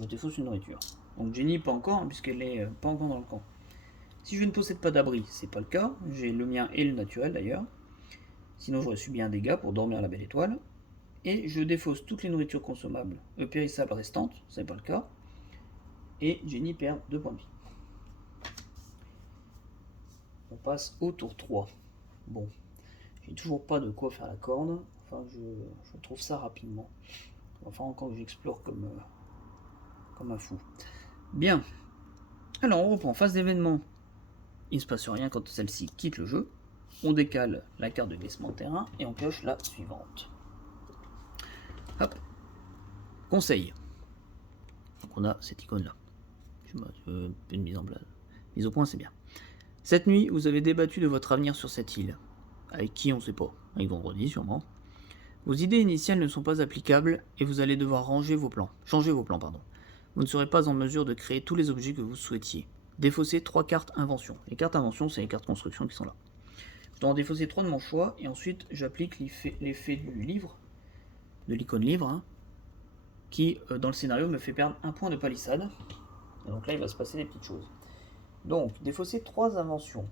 Je défausse une nourriture. Donc Jenny pas encore, hein, puisqu'elle n'est pas encore dans le camp. Si je ne possède pas d'abri, c'est pas le cas. J'ai le mien et le naturel d'ailleurs. Sinon j'aurais subi un dégât pour dormir la belle étoile. Et je défausse toutes les nourritures consommables périssables restantes, ce n'est pas le cas. Et Jenny perd 2 points de vie. On passe au tour 3. Bon, j'ai toujours pas de quoi faire la corne. Enfin, je trouve ça rapidement. Enfin, encore que j'explore comme un fou. Bien. Alors, on reprend. Phase d'événement. Il ne se passe rien quand celle-ci quitte le jeu. On décale la carte de glissement de terrain et on pioche la suivante. Hop. Conseil. Donc on a cette icône-là. Une mise en place. Mise au point, c'est bien. Cette nuit, vous avez débattu de votre avenir sur cette île. Avec qui, on ne sait pas. Avec Vendredi, sûrement. Vos idées initiales ne sont pas applicables et vous allez devoir changer vos plans. Vous ne serez pas en mesure de créer tous les objets que vous souhaitiez. Défaussez 3 cartes invention. Les cartes invention, c'est les cartes construction qui sont là. Je dois en défausser 3 de mon choix et ensuite j'applique l'effet du livre, de l'icône livre, hein, qui dans le scénario me fait perdre 1 point de palissade. Et donc là, il va se passer des petites choses. Donc, défausser 3 inventions.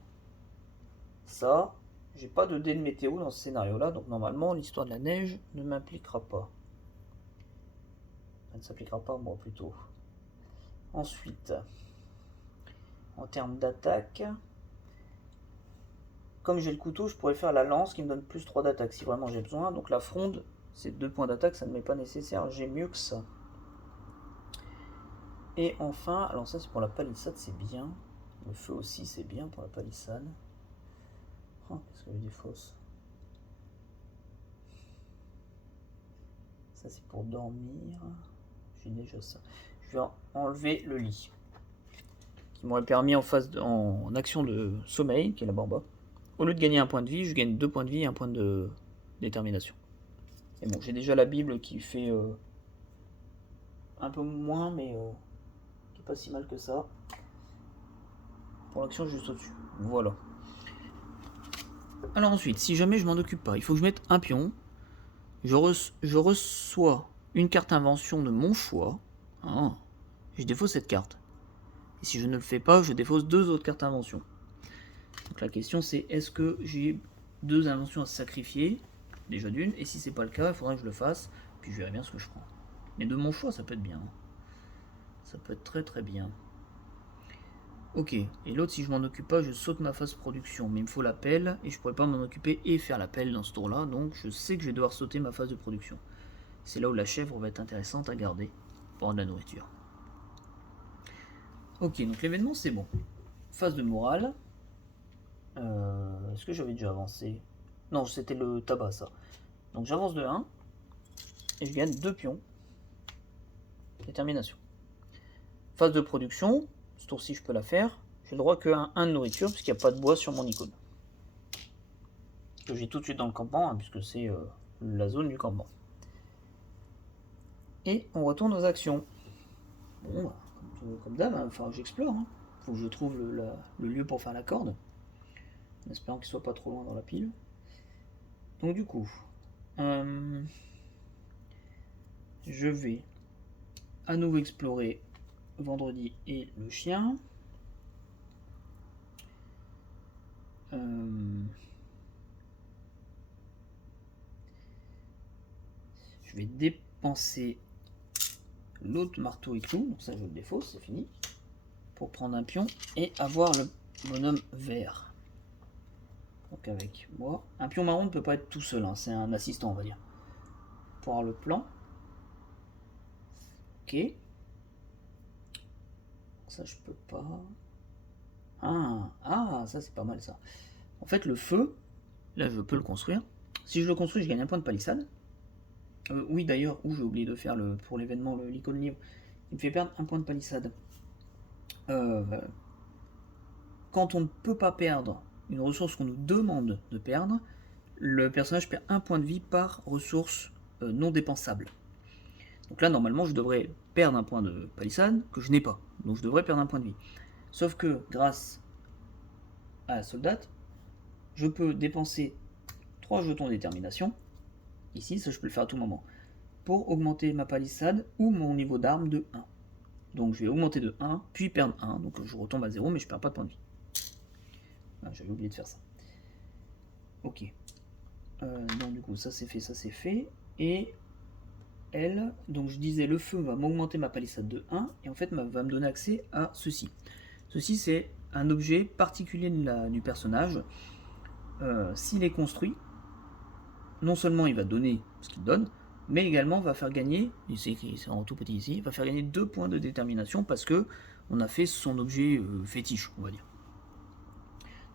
Ça, j'ai pas de dé de météo dans ce scénario-là, donc normalement, l'histoire de la neige ne m'impliquera pas. Elle ne s'appliquera pas à moi, plutôt. Ensuite, en termes d'attaque, comme j'ai le couteau, je pourrais faire la lance qui me donne plus 3 d'attaque si vraiment j'ai besoin. Donc la fronde, c'est 2 points d'attaque, ça ne m'est pas nécessaire, j'ai mieux que ça. Et enfin, alors ça c'est pour la palissade, c'est bien. Le feu aussi, c'est bien pour la palissade. Oh, qu'est-ce que j'ai des fausses. Ça c'est pour dormir. J'ai déjà ça. Je vais enlever le lit. Qui m'aurait permis en action de sommeil, qui est là-bas en bas. Au lieu de gagner 1 point de vie, je gagne 2 points de vie et 1 point de détermination. Et bon, j'ai déjà la Bible qui fait un peu moins, mais qui est pas si mal que ça. Pour l'action juste au-dessus. Voilà. Alors ensuite, si jamais je m'en occupe pas, il faut que je mette un pion. Je reçois une carte invention de mon choix. Ah, je défausse cette carte. Et si je ne le fais pas, je défausse 2 autres cartes invention. Donc la question c'est, est-ce que j'ai 2 inventions à sacrifier? Déjà d'une, et si c'est pas le cas, il faudra que je le fasse, puis je verrai bien ce que je prends. Mais de mon choix, ça peut être bien. Ça peut être très très bien. Ok, et l'autre, si je m'en occupe pas, je saute ma phase production. Mais il me faut la pelle, et je pourrais pas m'en occuper et faire la pelle dans ce tour-là, donc je sais que je vais devoir sauter ma phase de production. C'est là où la chèvre va être intéressante à garder pour de la nourriture. Ok, donc l'événement c'est bon. Phase de morale. Est-ce que j'avais déjà avancé? Non, c'était le tabac ça. Donc j'avance de 1, et je gagne 2 pions. Détermination. Phase de production, ce tour-ci je peux la faire. J'ai le droit qu'à 1 de nourriture, puisqu'il n'y a pas de bois sur mon icône. Que j'ai tout de suite dans le campement, hein, puisque c'est la zone du campement. Et on retourne aux actions. Bon, bah, comme d'hab, hein, enfin, j'explore. Hein. Faut que je trouve le lieu pour faire la corde. En espérant qu'il soit pas trop loin dans la pile. Donc du coup, je vais à nouveau explorer Vendredi et le chien. Je vais dépenser l'autre marteau et clou, donc ça je le défausse, c'est fini, pour prendre un pion et avoir le bonhomme vert. Donc avec moi, un pion marron ne peut pas être tout seul, hein, c'est un assistant on va dire. Pour avoir le plan. Ok. Ça je peux pas. Ah, ça c'est pas mal ça. En fait le feu, là je peux le construire. Si je le construis, je gagne un point de palissade. Oui d'ailleurs, j'ai oublié de faire pour l'événement l'icône livre. Il me fait perdre un point de palissade. Quand on ne peut pas perdre une ressource qu'on nous demande de perdre, le personnage perd un point de vie par ressource non dépensable. Donc là, normalement, je devrais perdre un point de palissade que je n'ai pas. Donc je devrais perdre un point de vie. Sauf que, grâce à la soldate, je peux dépenser 3 jetons de détermination. Ici, ça je peux le faire à tout moment. Pour augmenter ma palissade ou mon niveau d'arme de 1. Donc je vais augmenter de 1, puis perdre 1. Donc je retombe à 0, mais je perds pas de point de vie. Ah, j'avais oublié de faire ça. Ok. Donc du coup ça c'est fait. Et elle, donc je disais le feu va m'augmenter ma palissade de 1 et en fait va me donner accès à ceci. Ceci c'est un objet particulier du personnage. S'il est construit, non seulement il va donner ce qu'il donne, mais également va faire gagner, et c'est en tout petit ici, va faire gagner 2 points de détermination parce que on a fait son objet fétiche, on va dire.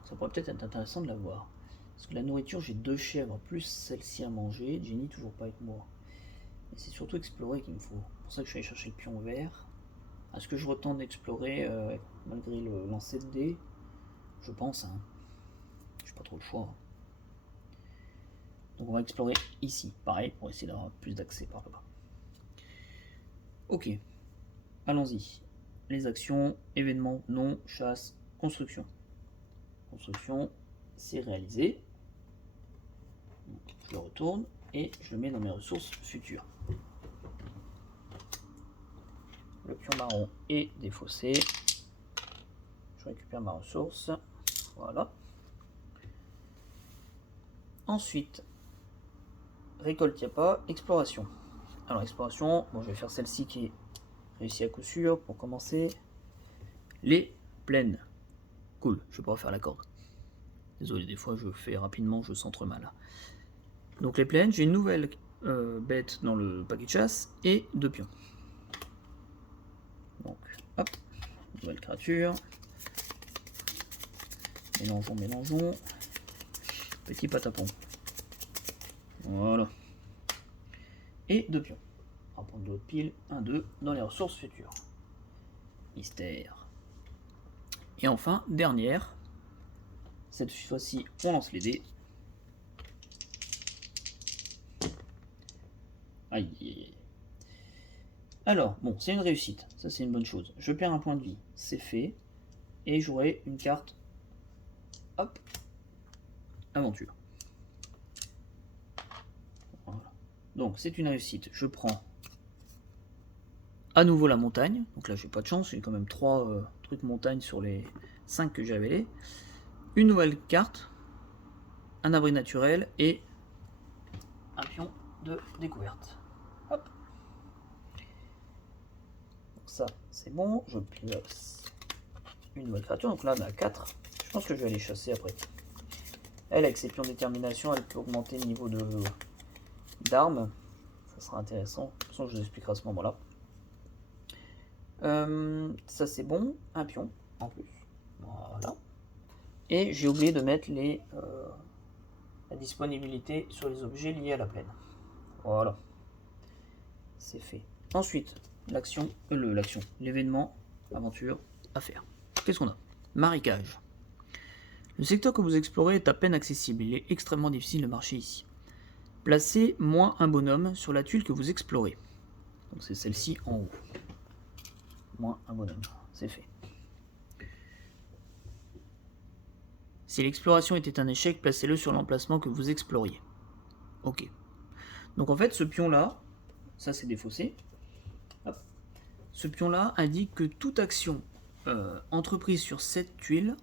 Ça pourrait peut-être être intéressant de la voir. Parce que la nourriture, j'ai 2 chèvres, plus celle-ci à manger. Jenny toujours pas avec moi. Et c'est surtout explorer qu'il me faut. C'est pour ça que je suis allé chercher le pion vert. Est-ce que je retente d'explorer malgré le lancer de dés? Je pense, hein. J'ai pas trop le choix. Donc on va explorer ici, pareil, pour essayer d'avoir plus d'accès par là-bas. Ok, allons-y. Les actions, événements, non, chasse, construction. Construction, c'est réalisé. Donc, je le retourne et je le mets dans mes ressources futures. Le pion marron est défaussé. Je récupère ma ressource. Voilà. Ensuite, récolte, il n'y a pas. Exploration. Alors, exploration, bon, je vais faire celle-ci qui est réussie à coup sûr pour commencer. Les plaines. Cool, je vais pouvoir faire la corde. Désolé, des fois je fais rapidement, je centre mal. Donc les plaines, j'ai une nouvelle bête dans le paquet de chasse et 2 pions. Donc, hop, nouvelle créature. Mélangeons. Petit patapon. Voilà. Et 2 pions. On va prendre d'autres piles. 1, 2 dans les ressources futures. Mystère. Et enfin, dernière. Cette fois-ci, on lance les dés. Aïe, aïe, aïe. Alors, bon, c'est une réussite. Ça, c'est une bonne chose. Je perds un point de vie. C'est fait. Et j'aurai une carte. Hop. Aventure. Voilà. Donc, c'est une réussite. Je prends à nouveau la montagne. Donc là, j'ai pas de chance. J'ai quand même 3 trucs montagne sur les 5 que j'ai révélés. Une nouvelle carte. Un abri naturel et un pion de découverte. Hop. Donc ça, c'est bon. Je place une nouvelle créature. Donc là, on a 4. Je pense que je vais aller chasser après. Elle, avec ses pions de détermination, elle peut augmenter le niveau d'armes. Ça sera intéressant. De toute façon, je vous expliquerai à ce moment-là. Ça, c'est bon. Un pion, en plus. Voilà. Et j'ai oublié de mettre la disponibilité sur les objets liés à la plaine. Voilà. C'est fait. Ensuite, l'événement, aventure, à faire. Qu'est-ce qu'on a? Marécage. Le secteur que vous explorez est à peine accessible. Il est extrêmement difficile de marcher ici. Placez moins un bonhomme sur la tuile que vous explorez. Donc c'est celle-ci en haut. Moins un bonhomme. C'est fait. Si l'exploration était un échec, placez-le sur l'emplacement que vous exploriez. Ok. Donc en fait, ce pion-là, ça c'est défaussé. Hop. Ce pion-là indique que toute action entreprise sur cette tuile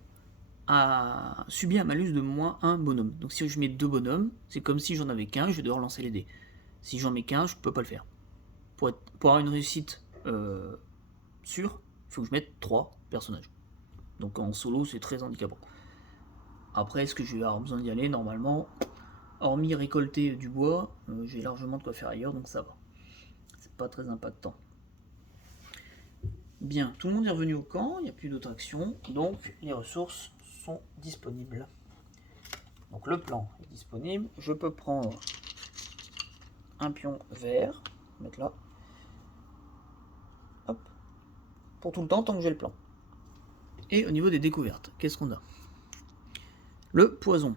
a subi un malus de moins 1 bonhomme. Donc si je mets 2 bonhommes, c'est comme si j'en avais qu'un, je vais devoir lancer les dés. Si j'en mets qu'un, je peux pas le faire. Pour avoir une réussite sûre, il faut que je mette 3 personnages. Donc en solo, c'est très handicapant. Après, est-ce que je vais avoir besoin d'y aller? Normalement, hormis récolter du bois, j'ai largement de quoi faire ailleurs, donc ça va. C'est pas très impactant. Bien, tout le monde est revenu au camp, il n'y a plus d'autres actions, donc les ressources sont disponibles. Donc le plan est disponible. Je peux prendre un pion vert, mettre là. Hop. Pour tout le temps, tant que j'ai le plan. Et au niveau des découvertes, qu'est-ce qu'on a? Le poison.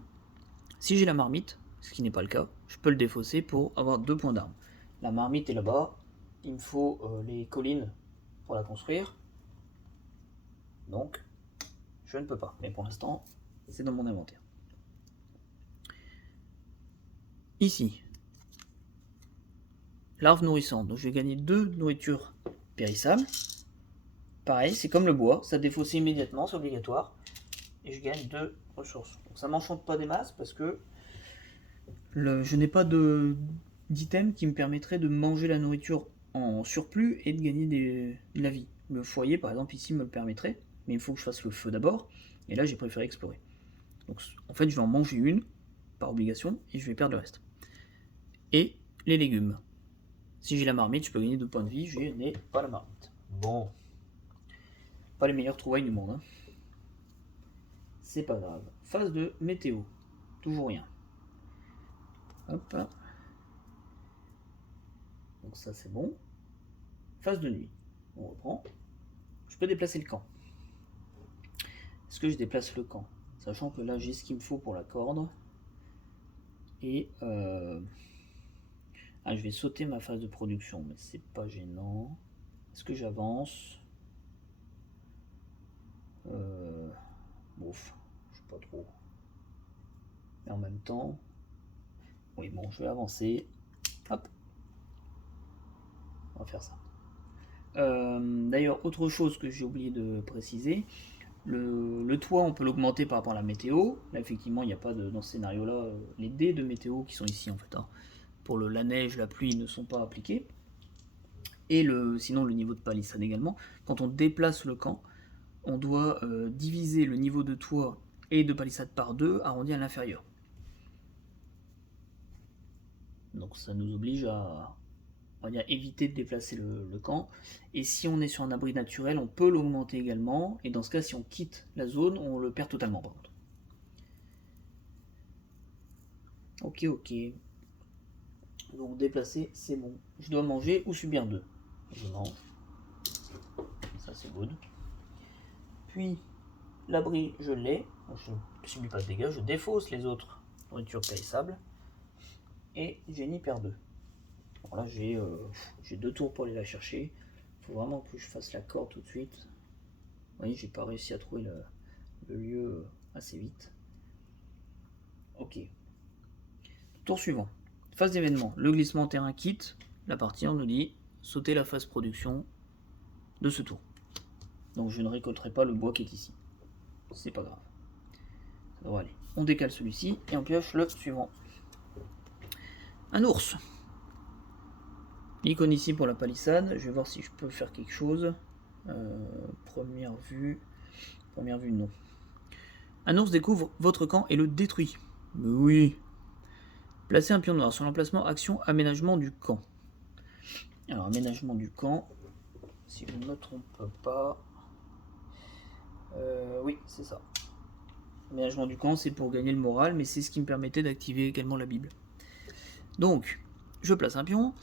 Si j'ai la marmite, ce qui n'est pas le cas, je peux le défausser pour avoir 2 points d'arme. La marmite est là-bas. Il me faut les collines pour la construire. Donc, je ne peux pas. Mais pour l'instant, c'est dans mon inventaire. Ici, larve nourrissante. Donc je vais gagner 2 nourritures périssables. Pareil, c'est comme le bois, ça défausse immédiatement, c'est obligatoire. Et je gagne 2 ressources. Donc ça m'enchante pas des masses parce que Je n'ai pas d'item qui me permettrait de manger la nourriture en surplus et de gagner de la vie. Le foyer, par exemple, ici me le permettrait, mais il faut que je fasse le feu d'abord, et là j'ai préféré explorer. Donc en fait, je vais en manger une, par obligation, et je vais perdre le reste. Et les légumes. Si j'ai la marmite, je peux gagner 2 points de vie, je n'ai pas la marmite. Bon. Pas les meilleures trouvailles du monde, hein. C'est pas grave. Phase de météo. Toujours rien. Hop. Donc ça c'est bon. Phase de nuit. On reprend. Je peux déplacer le camp. Est-ce que je déplace le camp? Sachant que là j'ai ce qu'il me faut pour la corde. Et je vais sauter ma phase de production, mais c'est pas gênant. Est-ce que j'avance? Bouf, je sais pas trop. Mais en même temps, oui bon, je vais avancer. Hop, on va faire ça. D'ailleurs, autre chose que j'ai oublié de préciser, le toit, on peut l'augmenter par rapport à la météo. Là, effectivement, il n'y a pas dans ce scénario-là les dés de météo qui sont ici en fait, hein. Pour la neige, la pluie ne sont pas appliqués. Et sinon, le niveau de palissade également. Quand on déplace le camp, on doit diviser le niveau de toit et de palissade par 2, arrondi à l'inférieur. Donc ça nous oblige à, on va dire, éviter de déplacer le camp. Et si on est sur un abri naturel, on peut l'augmenter également. Et dans ce cas, si on quitte la zone, on le perd totalement par contre. Ok, ok. Donc déplacer, c'est bon. Je dois manger ou subir 2. Je mange. Ça c'est good. Puis l'abri, je l'ai. Je ne subis pas de dégâts. Je défausse les autres nourritures périssables. Et génie perd 2. Bon là j'ai 2 tours pour aller la chercher. Il faut vraiment que je fasse la corde tout de suite. Vous voyez, j'ai pas réussi à trouver le lieu assez vite. Ok. Tour suivant. Phase d'événement. Le glissement terrain quitte la partie, on nous dit sauter la phase production de ce tour. Donc je ne récolterai pas le bois qui est ici. C'est pas grave. Ça devrait aller. On décale celui-ci et on pioche le suivant. Un ours. L'icône ici pour la palissade. Je vais voir si je peux faire quelque chose. Première vue, non. Un ours découvre votre camp et le détruit. Mais oui. Placez un pion noir sur l'emplacement action aménagement du camp. Alors aménagement du camp, si je ne me trompe pas, oui c'est ça. Aménagement du camp, c'est pour gagner le moral, mais c'est ce qui me permettait d'activer également la Bible. Donc je place un pion.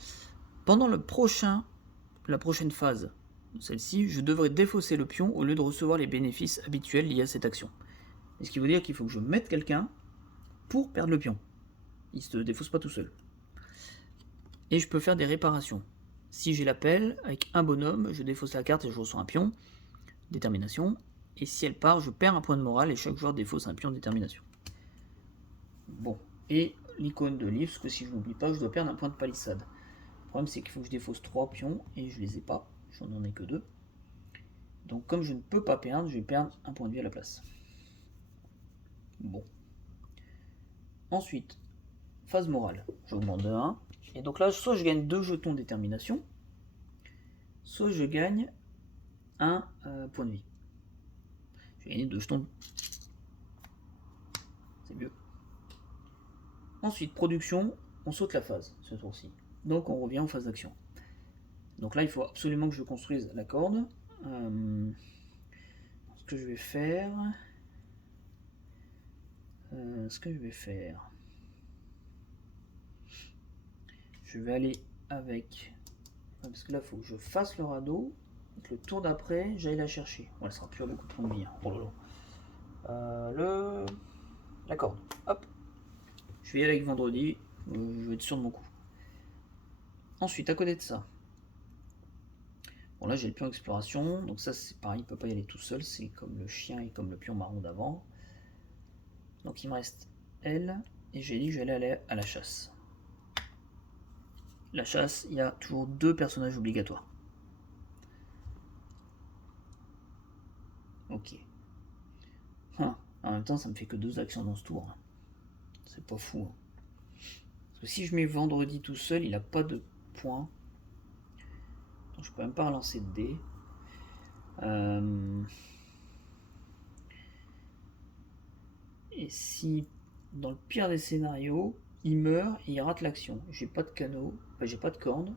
Pendant la prochaine phase, celle-ci, je devrais défausser le pion au lieu de recevoir les bénéfices habituels liés à cette action. Et ce qui veut dire qu'il faut que je mette quelqu'un pour perdre le pion. Il ne se défausse pas tout seul. Et je peux faire des réparations. Si j'ai l'appel, avec un bonhomme, je défausse la carte et je reçois un pion. Détermination. Et si elle part, je perds un point de morale et chaque joueur défausse un pion de détermination. Bon. Et l'icône de livre, parce que si je n'oublie pas, je dois perdre un point de palissade. Le problème, c'est qu'il faut que je défausse 3 pions et je les ai pas. J'en ai que 2. Donc comme je ne peux pas perdre, je vais perdre un point de vie à la place. Bon. Ensuite, phase morale. J'augmente de 1. Et donc là, soit je gagne 2 jetons de détermination, soit je gagne un point de vie. Je vais gagner 2 jetons. C'est mieux. Ensuite, production, on saute la phase, ce tour-ci. Donc on revient en phase d'action. Donc là, il faut absolument que je construise la corde. Ce que je vais faire... Je vais aller avec... Parce que là, il faut que je fasse le radeau. Et que le tour d'après, j'aille la chercher. Bon, elle sera plus à beaucoup de points de vie. Hein. Oh là là. La corde. Hop. Je vais y aller avec vendredi. Je vais être sûr de mon coup. Ensuite, à côté de ça. Bon, là, j'ai le pion exploration. Donc ça, c'est pareil, il ne peut pas y aller tout seul. C'est comme le chien et comme le pion marron d'avant. Donc il me reste elle. Et j'ai dit que j'allais aller à la chasse. La chasse, il y a toujours 2 personnages obligatoires. Ok. En même temps, ça me fait que 2 actions dans ce tour. C'est pas fou. Parce que si je mets vendredi tout seul, il n'a pas de points. Donc je peux même pas relancer de dés. Et si, dans le pire des scénarios, il meurt et il rate l'action. J'ai pas de canot, enfin, j'ai pas de corne.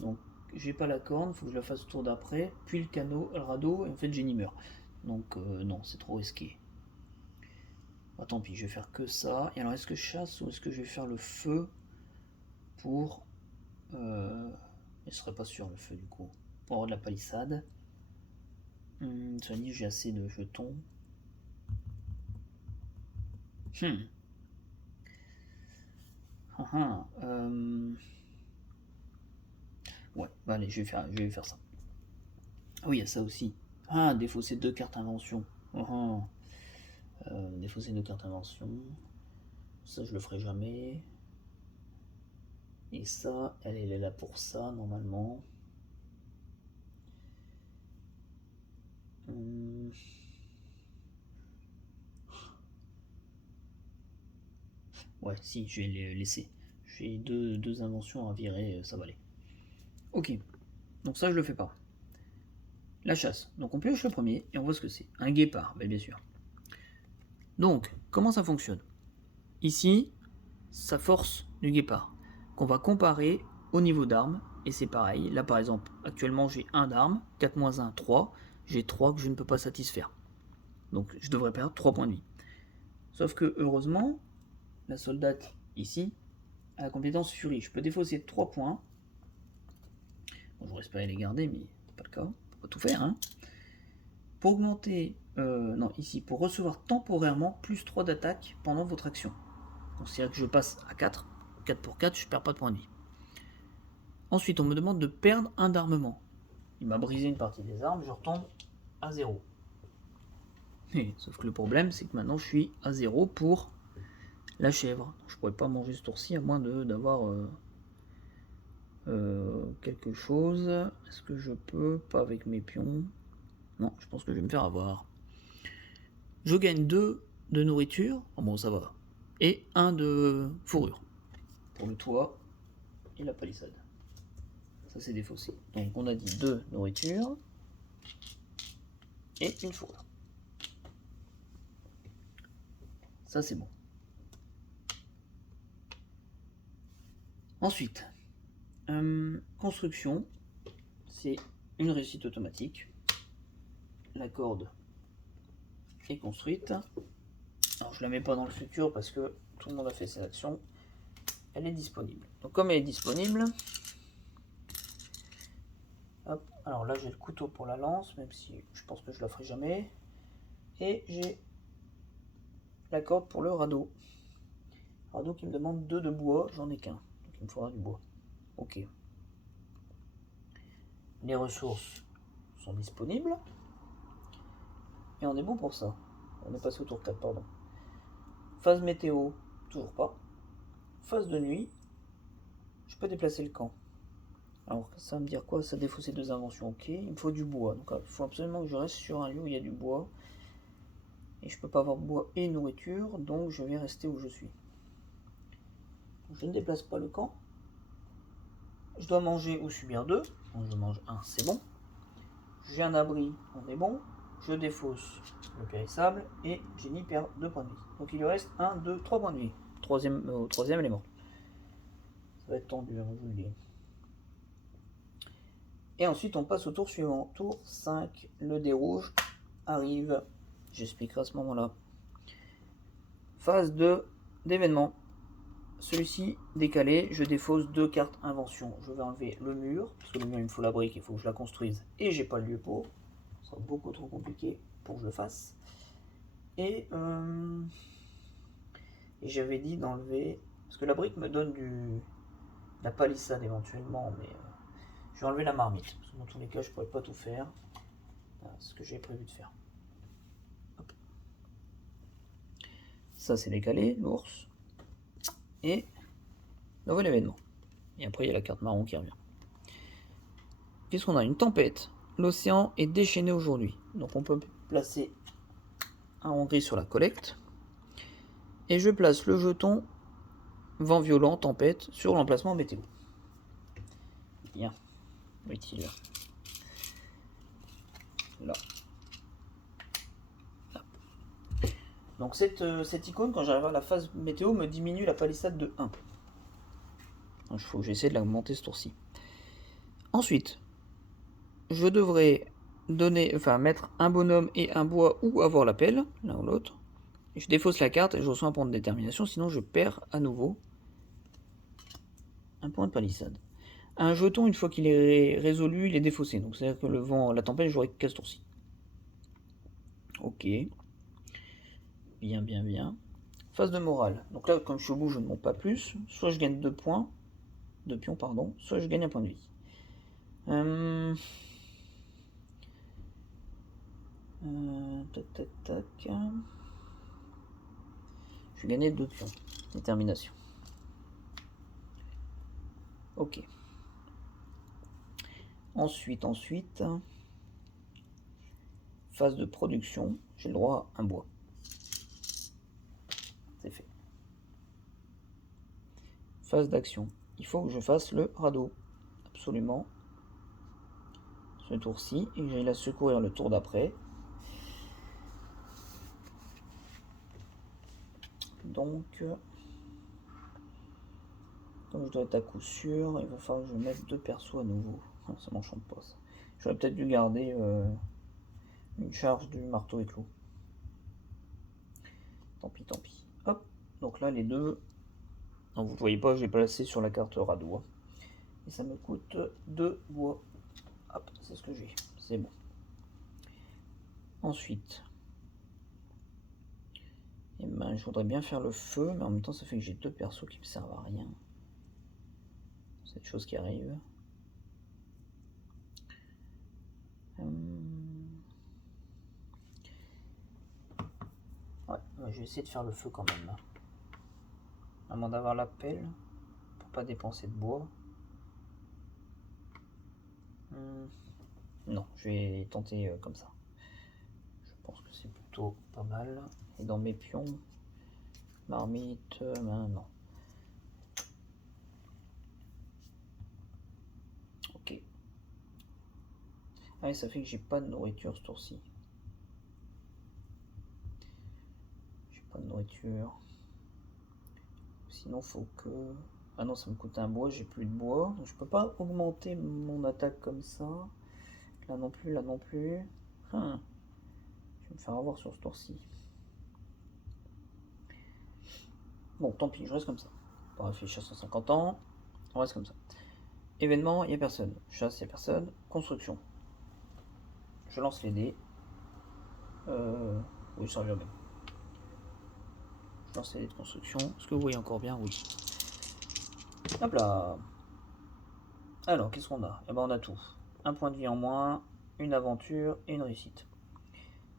Donc j'ai pas la corne, faut que je la fasse au tour d'après. Puis le canot, le radeau, et en fait Jenny meurt. Donc non, c'est trop risqué. Bah, tant pis, je vais faire que ça. Et alors est-ce que je chasse ou est-ce que je vais faire le feu pour... je serais pas sûr le feu du coup. Pour avoir de la palissade. Ça dit j'ai assez de jetons. Ouais, bah allez, je vais faire ça. Ah oui, il y a ça aussi. Ah, défausser 2 cartes invention. Défausser 2 cartes invention. Ça, je le ferai jamais. Et ça, elle est là pour ça, normalement. Ouais, si, je vais les laisser. J'ai deux inventions à virer, ça va aller. Ok, donc ça, je le fais pas. La chasse. Donc on pioche le premier et on voit ce que c'est. Un guépard, bien sûr. Donc, comment ça fonctionne? Ici, sa force du guépard, qu'on va comparer au niveau d'armes, et c'est pareil. Là, par exemple, actuellement, j'ai 1 d'armes, 4 moins 1, 3. J'ai 3 que je ne peux pas satisfaire. Donc, je devrais perdre 3 points de vie. Sauf que, heureusement, la soldate, ici, a la compétence Furie. Je peux défausser 3 points. Bon, j'aurais espéré les garder, mais c'est pas le cas. Faut pas tout faire, hein. Pour augmenter... non, ici, pour recevoir temporairement plus 3 d'attaque pendant votre action. Donc, c'est-à-dire que je passe à 4. 4 pour 4, je perds pas de points de vie. Ensuite, on me demande de perdre 1 d'armement. Il m'a brisé une partie des armes, je retombe à 0. Sauf que le problème, c'est que maintenant, je suis à 0 pour la chèvre. Donc, je pourrais pas manger ce tour-ci, à moins d'avoir quelque chose. Est-ce que je peux? Pas avec mes pions. Non, je pense que je vais me faire avoir. Je gagne 2 de nourriture. Oh bon, ça va. Et 1 de fourrure. Pour le toit et la palissade. Ça, c'est défaussé. Donc, on a dit 2 nourriture et une fourrure. Ça, c'est bon. Ensuite, construction. C'est une réussite automatique. La corde est construite. Alors, je la mets pas dans le futur parce que tout le monde a fait ses actions. Elle est disponible. Donc, comme elle est disponible... Hop, alors là, j'ai le couteau pour la lance, même si je pense que je la ferai jamais. Et j'ai la corde pour le radeau. Radeau qui me demande 2 de bois, j'en ai qu'un. Donc il me faudra du bois. Ok. Les ressources sont disponibles. Et on est bon pour ça. On est passé au tour 4, pardon. Phase météo, toujours pas. Phase de nuit, je peux déplacer le camp. Alors ça va me dire quoi? Ça défausser 2 inventions, ok. Il me faut du bois. Donc il faut absolument que je reste sur un lieu où il y a du bois. Et je peux pas avoir bois et nourriture, donc je vais rester où je suis. Je ne déplace pas le camp. Je dois manger ou subir 2. Donc je mange 1, c'est bon. J'ai un abri, on est bon. Je défausse le périssable et Jenny perd 2 points de vie. Donc il lui reste 1, 2, 3 points de vie. Troisième, elle est morte. Ça va être tendu, je vous le dis. Et ensuite on passe au tour suivant. Tour 5, le dé rouge arrive. J'expliquerai à ce moment-là. Phase 2 d'événement. Celui-ci décalé, je défausse 2 cartes invention. Je vais enlever le mur, parce que le mur il me faut la brique, il faut que je la construise et j'ai pas le lieu pour. Ce sera beaucoup trop compliqué pour que je le fasse. Et j'avais dit d'enlever, parce que la brique me donne la palissade éventuellement, mais je vais enlever la marmite, parce que dans tous les cas je pourrais pas tout faire. C'est ce que j'ai prévu de faire. Hop. Ça c'est décalé, l'ours. Et nouvel événement. Et après il y a la carte marron qui revient. Qu'est-ce qu'on a? Une tempête. L'océan est déchaîné aujourd'hui. Donc on peut placer un rond gris sur la collecte. Et je place le jeton vent violent, tempête, sur l'emplacement météo. Bien. Où est-il? Là. Donc cette icône, quand j'arrive à la phase météo, me diminue la palissade de 1. Il faut que j'essaie de l'augmenter ce tour-ci. Ensuite, je devrais mettre un bonhomme et un bois ou avoir la pelle, l'un ou l'autre. Je défausse la carte et je reçois un point de détermination, sinon je perds à nouveau un point de palissade. Un jeton, une fois qu'il est résolu, il est défaussé. Donc c'est-à-dire que le vent, la tempête, j'aurai qu'à ce tour-ci. Ok. Bien, bien, bien. Phase de morale. Donc là, comme je suis au bout, je ne monte pas plus. Soit je gagne 2 points. 2 pions, pardon. Soit je gagne un point de vie. Tac, tac, tac. Je vais gagner 2 pions. Détermination. Ok. Ensuite, phase de production, j'ai le droit à un bois. C'est fait. Phase d'action, il faut que je fasse le radeau. Absolument. Ce tour-ci, et que j'aille la secourir le tour d'après. Donc, comme je dois être à coup sûr, il va falloir que je mette 2 persos à nouveau. Ah, ça m'enchante pas ça. J'aurais peut-être dû garder une charge du marteau éclos. Tant pis, tant pis. Hop, donc là les deux. Donc vous ne voyez pas, j'ai placé sur la carte radeau. Et ça me coûte 2 bois. Hop, c'est ce que j'ai. C'est bon. Ensuite, eh ben, je voudrais bien faire le feu, mais en même temps ça fait que j'ai 2 persos qui me servent à rien. C'est des choses qui arrivent. Ouais, je vais essayer de faire le feu quand même. À moins d'avoir la pelle, pour pas dépenser de bois. Non, je vais tenter comme ça. Je pense que c'est plutôt pas mal. Et dans mes pions, marmite, non. Ok. Ah, et ça fait que j'ai pas de nourriture ce tour-ci. J'ai pas de nourriture. Sinon, faut que... Ah non, ça me coûte un bois, j'ai plus de bois. Donc je peux pas augmenter mon attaque comme ça. Là non plus, là non plus. Je vais me faire avoir sur ce tour-ci. Bon, tant pis, je reste comme ça. On va réfléchir 150 ans. On reste comme ça. Événement, il n'y a personne. Chasse, il n'y a personne. Construction. Je lance les dés. Oui, ça revient bien. Je lance les dés de construction. Est-ce que vous voyez encore bien? Oui. Hop là. Alors, qu'est-ce qu'on a? Eh ben, on a tout. Un point de vie en moins, une aventure et une réussite.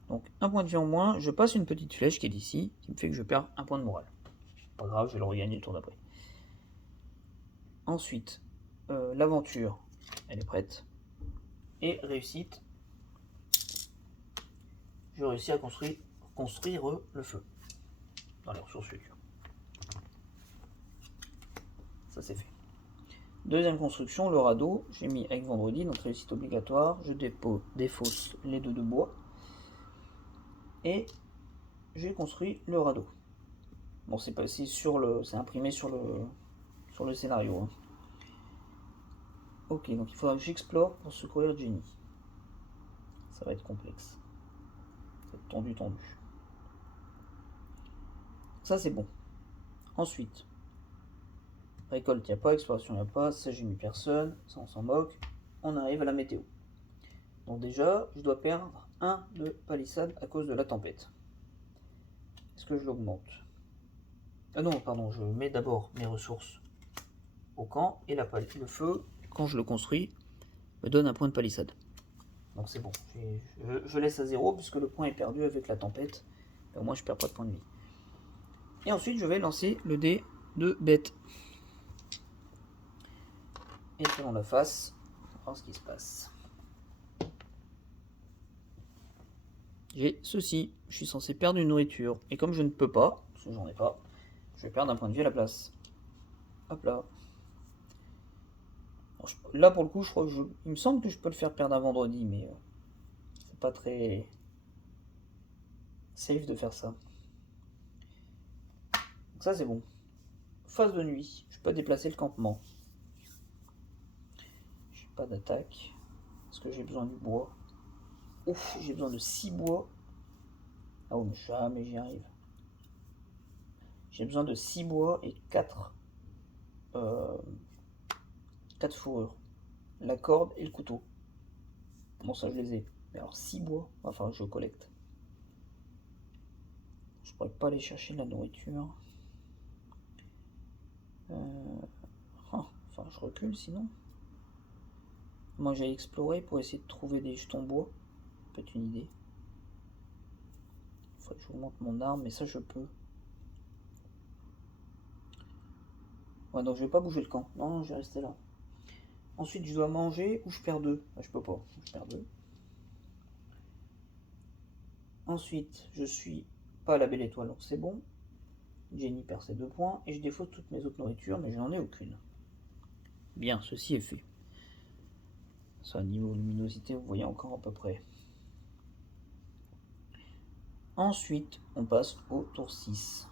Donc, un point de vie en moins, je passe une petite flèche qui est ici, qui me fait que je perds un point de morale. Pas grave, je vais le regagner le tour d'après. Ensuite, l'aventure, elle est prête. Et réussite, je réussis à construire le feu dans les ressources futures. Ça c'est fait. Deuxième construction, le radeau, j'ai mis avec vendredi, donc réussite obligatoire. Je défausse les 2 de bois. Et j'ai construit le radeau. Bon, c'est imprimé sur le scénario. Hein. Ok, donc il faudra que j'explore pour secourir Jenny. Ça va être complexe. Ça va être tendu. Ça c'est bon. Ensuite, récolte, il n'y a pas, exploration, il n'y a pas, ça j'ai mis personne, ça on s'en moque. On arrive à la météo. Donc déjà, je dois perdre 1 de palissade à cause de la tempête. Est-ce que je l'augmente? Ah non, pardon, je mets d'abord mes ressources au camp et le feu, quand je le construis, me donne un point de palissade. Donc c'est bon, je laisse à 0 puisque le point est perdu avec la tempête. Et au moins je perds pas de points de vie. Et ensuite je vais lancer le dé de bête. Et selon la face, on va voir ce qui se passe. J'ai ceci, je suis censé perdre une nourriture. Et comme je ne peux pas, parce que j'en ai pas, je vais perdre un point de vie à la place. Hop là. Là pour le coup, je crois que il me semble que je peux le faire perdre un vendredi, mais c'est pas très safe de faire ça. Donc ça c'est bon. Phase de nuit, je peux déplacer le campement. J'ai pas d'attaque. Parce que j'ai besoin du bois. Ouf, j'ai besoin de 6 bois. Ah oui, mais jamais j'y arrive. J'ai besoin de 6 bois et 4 fourrures. La corde et le couteau. Bon, ça je les ai. Mais alors 6 bois, enfin je collecte. Je pourrais pas aller chercher de la nourriture. Enfin, je recule sinon. Moi j'ai exploré pour essayer de trouver des jetons bois. Peut-être une idée. Faudrait que j'augmente mon arme, mais ça je peux. Ouais, donc je vais pas bouger le camp. Non, je vais rester là. Ensuite, je dois manger ou je perds 2. Ah, je peux pas. Je perds 2. Ensuite, je suis pas à la belle étoile, donc c'est bon. Jenny perd ses 2 points. Et je défausse toutes mes autres nourritures, mais je n'en ai aucune. Bien, ceci est fait. Ça, niveau luminosité, vous voyez encore à peu près. Ensuite, on passe au tour 6.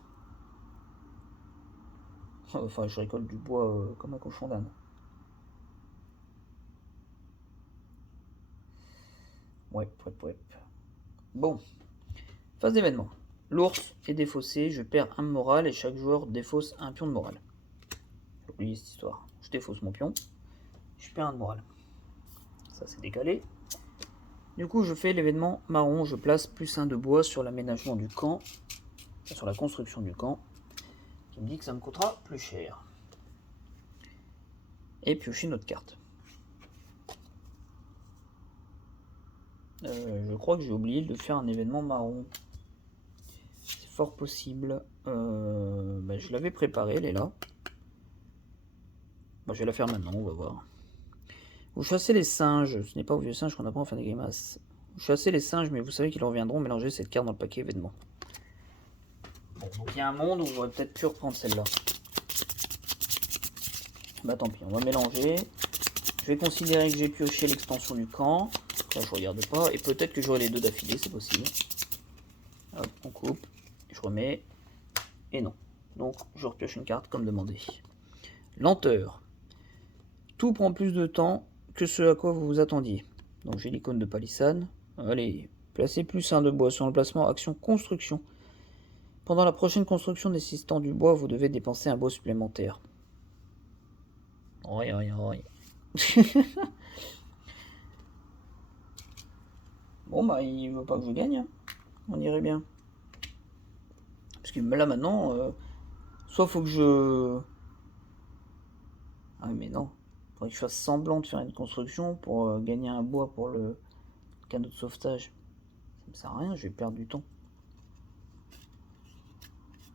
Enfin, je récolte du bois comme un cochon d'âne. Ouais. Bon, phase d'événement. L'ours est défaussé, je perds un moral et chaque joueur défausse un pion de morale. J'ai oublié cette histoire. Je défausse mon pion, je perds un de morale. Ça c'est décalé. Du coup, je fais l'événement marron, je place plus 1 de bois sur l'aménagement du camp, sur la construction du camp, qui me dit que ça me coûtera plus cher. Et piocher notre carte. Je crois que j'ai oublié de faire un événement marron. C'est fort possible. Je l'avais préparé, elle est là. Je vais la faire maintenant, on va voir. Vous chassez les singes. Ce n'est pas aux vieux singes qu'on apprend à faire des grimaces. Vous chassez les singes, mais vous savez qu'ils reviendront. Mélangez cette carte dans le paquet événement. Bon, donc il y a un monde où j'aurais peut-être pu reprendre celle-là. Bah tant pis, on va mélanger. Je vais considérer que j'ai pioché l'extension du camp. Là, je regarde pas. Et peut-être que j'aurai les 2 d'affilée, c'est possible. Hop, on coupe. Je remets. Et non. Donc, je repioche une carte comme demandé. Lenteur. Tout prend plus de temps que ce à quoi vous vous attendiez. Donc, j'ai l'icône de palissade. Allez, placez plus 1 de bois sur l'emplacement action construction. Pendant la prochaine construction nécessitant du bois, vous devez dépenser un bois supplémentaire. Oi. Bon, bah, il veut pas que je gagne. Hein. On irait bien. Parce que là, maintenant, soit faut que je... Ah oui, mais non. Faudrait que je fasse semblant de faire une construction pour gagner un bois pour le canot de sauvetage. Ça me sert à rien, je vais perdre du temps.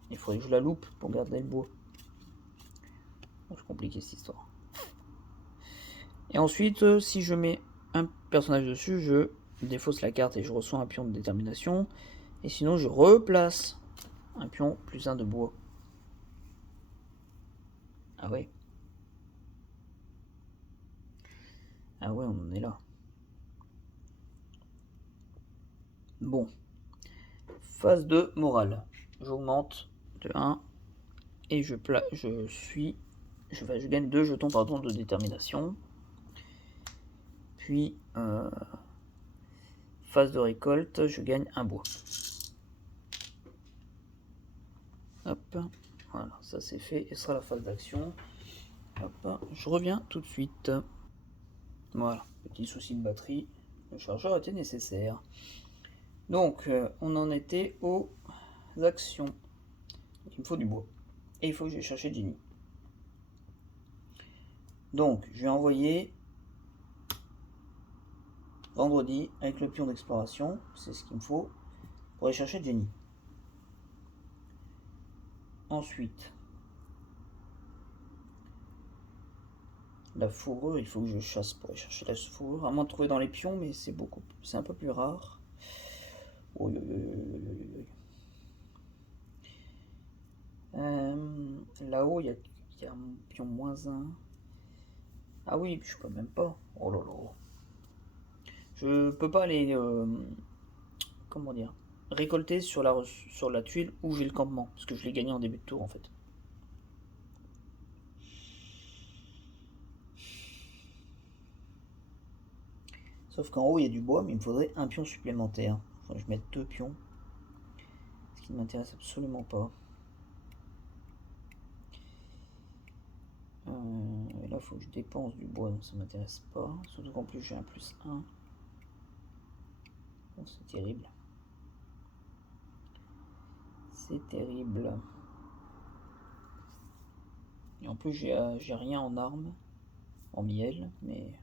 Il faudrait que je la loupe pour garder le bois. C'est compliqué cette histoire. Et ensuite, si je mets un personnage dessus, je défausse la carte et je reçois un pion de détermination. Et sinon, je replace un pion plus 1 de bois. Ah ouais. Ah ouais, on en est là. Bon. Phase de morale. J'augmente de 1 et je gagne 2 jetons de détermination. Puis phase de récolte, je gagne un bois. Hop, voilà, ça c'est fait et ce sera la phase d'action. Hop, je reviens tout de suite. Voilà, petit souci de batterie, le chargeur était nécessaire. Donc, on en était aux actions. Il me faut du bois. Et il faut que j'aille chercher Jenny. Donc, je vais envoyer vendredi avec le pion d'exploration. C'est ce qu'il me faut pour aller chercher Jenny. Ensuite, la fourrure, il faut que je chasse pour aller chercher la fourrure. À moins de trouver dans les pions, mais c'est un peu plus rare. Là-haut, il Il y a mon pion -1. Ah oui, je peux même pas. Oh là là. Je peux pas aller... comment dire, récolter sur la tuile où j'ai le campement, parce que je l'ai gagné en début de tour en fait. Sauf qu'en haut il y a du bois, mais il me faudrait un pion supplémentaire. Faut que je mette 2 pions, ce qui ne m'intéresse absolument pas. Et là il faut que je dépense du bois, donc ça m'intéresse pas. Surtout qu'en plus j'ai un +1. Bon, c'est terrible. C'est terrible. Et en plus j'ai rien en armes, en miel, mais...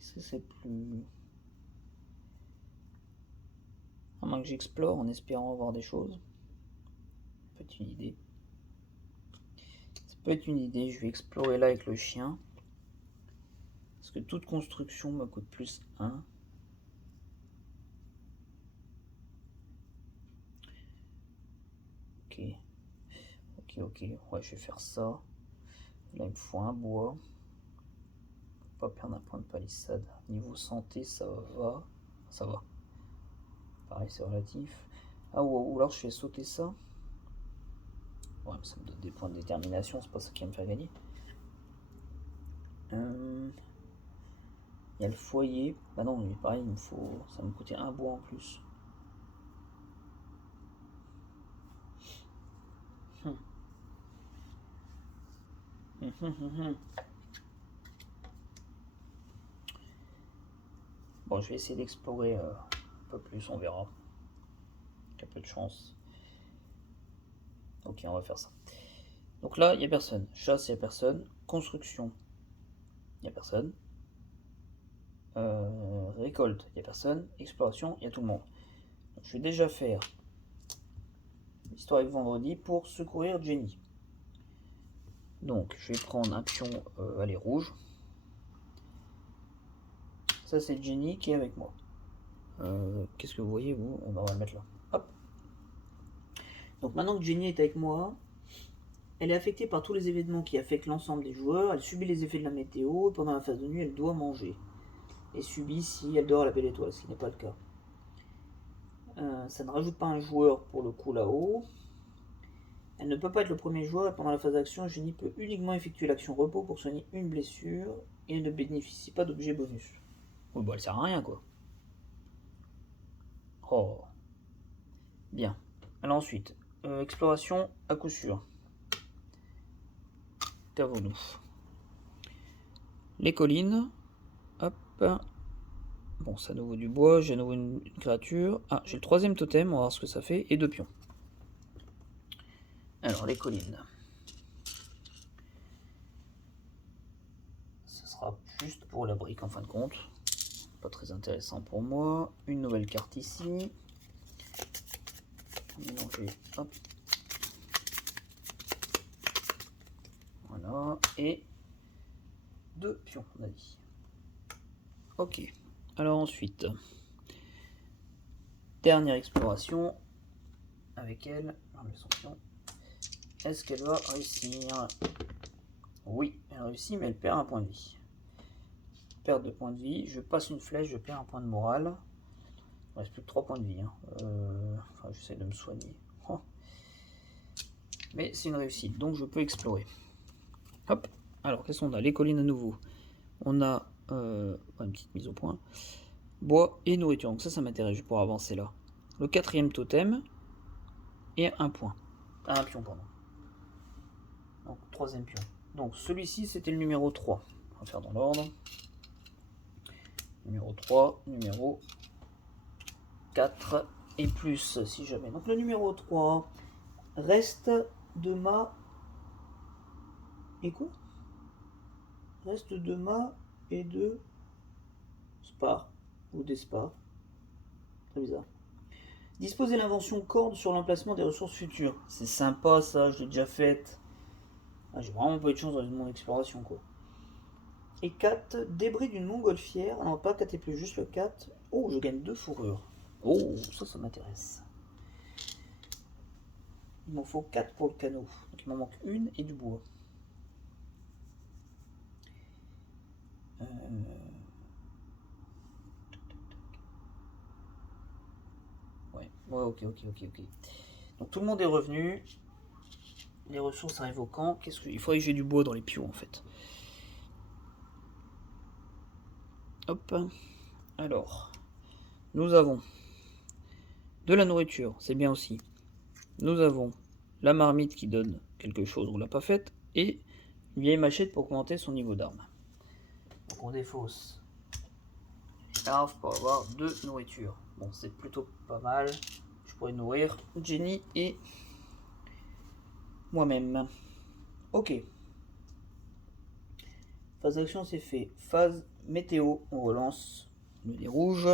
Est-ce que c'est plus... À moins que j'explore en espérant avoir des choses. Ça peut être une idée. Ça peut être une idée, je vais explorer là avec le chien. Parce que toute construction me coûte +1. Ok. Ok. Ouais, je vais faire ça. Là, il me faut un bois. Pas perdre un point de palissade. Niveau santé, ça va. Ça va. Pareil, c'est relatif. Ah, ou alors je fais sauter ça. Ouais, mais ça me donne des points de détermination, c'est pas ça qui va me faire gagner. Il y a le foyer. Bah non, mais pareil, il me faut. Ça va me coûter un bois en plus. Bon, je vais essayer d'explorer un peu plus, on verra. Il y a peu de chance. Ok, on va faire ça. Donc là, il n'y a personne. Chasse, il n'y a personne. Construction, il n'y a personne. Récolte, il n'y a personne. Exploration, il y a tout le monde. Donc, je vais déjà faire Historique vendredi pour secourir Jenny. Donc, je vais prendre un pion, allez, rouge. Ça, c'est Jenny qui est avec moi. Qu'est-ce que vous voyez, vous? On va le mettre là. Hop. Donc, maintenant que Jenny est avec moi, elle est affectée par tous les événements qui affectent l'ensemble des joueurs. Elle subit les effets de la météo. Et pendant la phase de nuit, elle doit manger. Et subit si elle dort à la belle étoile, ce qui n'est pas le cas. Ça ne rajoute pas un joueur pour le coup là-haut. Elle ne peut pas être le premier joueur et pendant la phase d'action, Jenny peut uniquement effectuer l'action repos pour soigner une blessure et ne bénéficie pas d'objet bonus. Oui, bah elle sert à rien quoi. Oh. Bien. Alors ensuite, exploration à coup sûr. Qu'avons-nous? Les collines. Hop. Bon, c'est à nouveau du bois, j'ai à nouveau une créature. Ah, j'ai le 3ème totem, on va voir ce que ça fait, et 2 pions. Alors, les collines. Ce sera juste pour la brique en fin de compte. Pas très intéressant pour moi. Une nouvelle carte ici. Mélanger, hop. Voilà, et 2 pions, on a dit. Ok, alors ensuite, dernière exploration avec elle. Son pion. Est-ce qu'elle va réussir? Oui, elle réussit, mais elle perd un point de vie. Perte de points de vie, je passe une flèche, je perds un point de morale. Il ne reste plus que 3 points de vie. Enfin, j'essaie de me soigner. Oh. Mais c'est une réussite, donc je peux explorer. Hop. Alors, qu'est-ce qu'on a? Les collines à nouveau. On a une petite mise au point. Bois et nourriture. Donc ça m'intéresse pour avancer là. Le 4ème totem et un point. Ah, un pion, pardon. Donc 3ème pion. Donc celui-ci, c'était le numéro 3. On va faire dans l'ordre. Numéro 3, numéro 4 et plus si jamais. Donc le numéro 3 reste de ma... Et quoi? Reste de ma et de spar. Ou des spars. Très bizarre. Disposer l'invention corde sur l'emplacement des ressources futures. C'est sympa ça, je l'ai déjà faite. Ah, j'ai vraiment pas eu de chance dans mon exploration quoi. Et 4, débris d'une montgolfière. Non, pas 4 et plus, juste le 4. Oh, je gagne 2 fourrures. Oh, ça m'intéresse. Il m'en faut 4 pour le canot. Donc il m'en manque une et du bois. Ouais, ok. Donc tout le monde est revenu. Les ressources arrivent au camp. Il faudrait que j'ai du bois dans les pions en fait. Hop. Alors, nous avons de la nourriture, c'est bien aussi. Nous avons la marmite qui donne quelque chose, on l'a pas faite, et une vieille machette pour augmenter son niveau d'arme. Donc on défausse les larves pour avoir de nourriture. Bon, c'est plutôt pas mal. Je pourrais nourrir Jenny et moi-même. Ok. Phase d'action, c'est fait. Phase météo, on relance le dé rouge.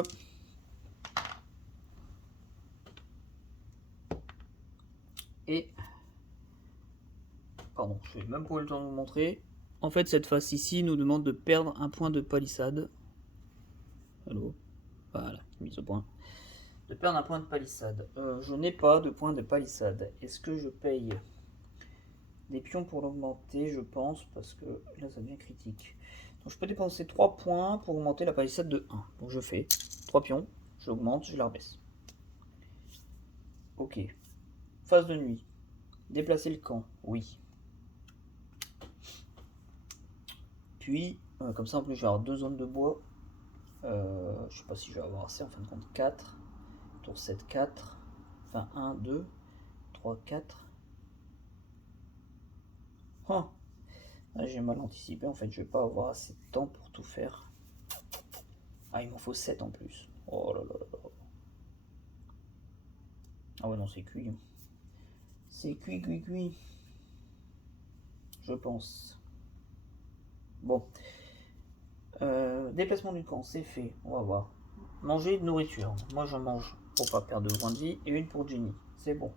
Et... Pardon, je vais même pas eu le temps de vous montrer. En fait, cette phase ici nous demande de perdre un point de palissade. Allô. Voilà, mise au point. De perdre un point de palissade. Je n'ai pas de point de palissade. Est-ce que je paye des pions pour l'augmenter? Je pense, parce que là ça devient critique. Donc je peux dépenser 3 points pour augmenter la palissade de 1. Donc je fais 3 pions, j'augmente, je la rebaisse. Ok. Phase de nuit. Déplacer le camp, oui. Puis, comme ça en plus je vais avoir 2 zones de bois. Je sais pas si je vais avoir assez en fin de compte. 4. Tour 7, 4. Enfin 1, 2, 3, 4. Oh. Ah, j'ai mal anticipé, en fait je vais pas avoir assez de temps pour tout faire. Ah, il m'en faut 7 en plus. Oh là là là là. Ah ouais non, c'est cuit. C'est cuit. Je pense. Bon. Déplacement du camp, c'est fait. On va voir. Manger de nourriture. Moi je mange pour pas perdre de points de vie. Et une pour Jenny. C'est bon.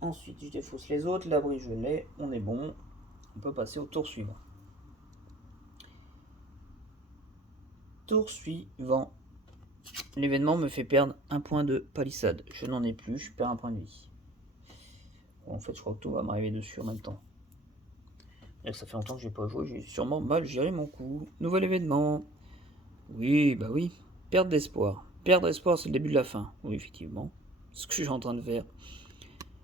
Ensuite je défausse les autres. L'abri je l'ai. On est bon. On peut passer au tour suivant. Tour suivant. L'événement me fait perdre un point de palissade. Je n'en ai plus. Je perds un point de vie. Bon, en fait je crois que tout va m'arriver dessus en même temps. Et ça fait longtemps que j'ai pas joué, j'ai sûrement mal géré mon coup. Nouvel événement. Oui, bah oui. Perte d'espoir. Perdre espoir, c'est le début de la fin. Oui, effectivement. C'est ce que je suis en train de faire.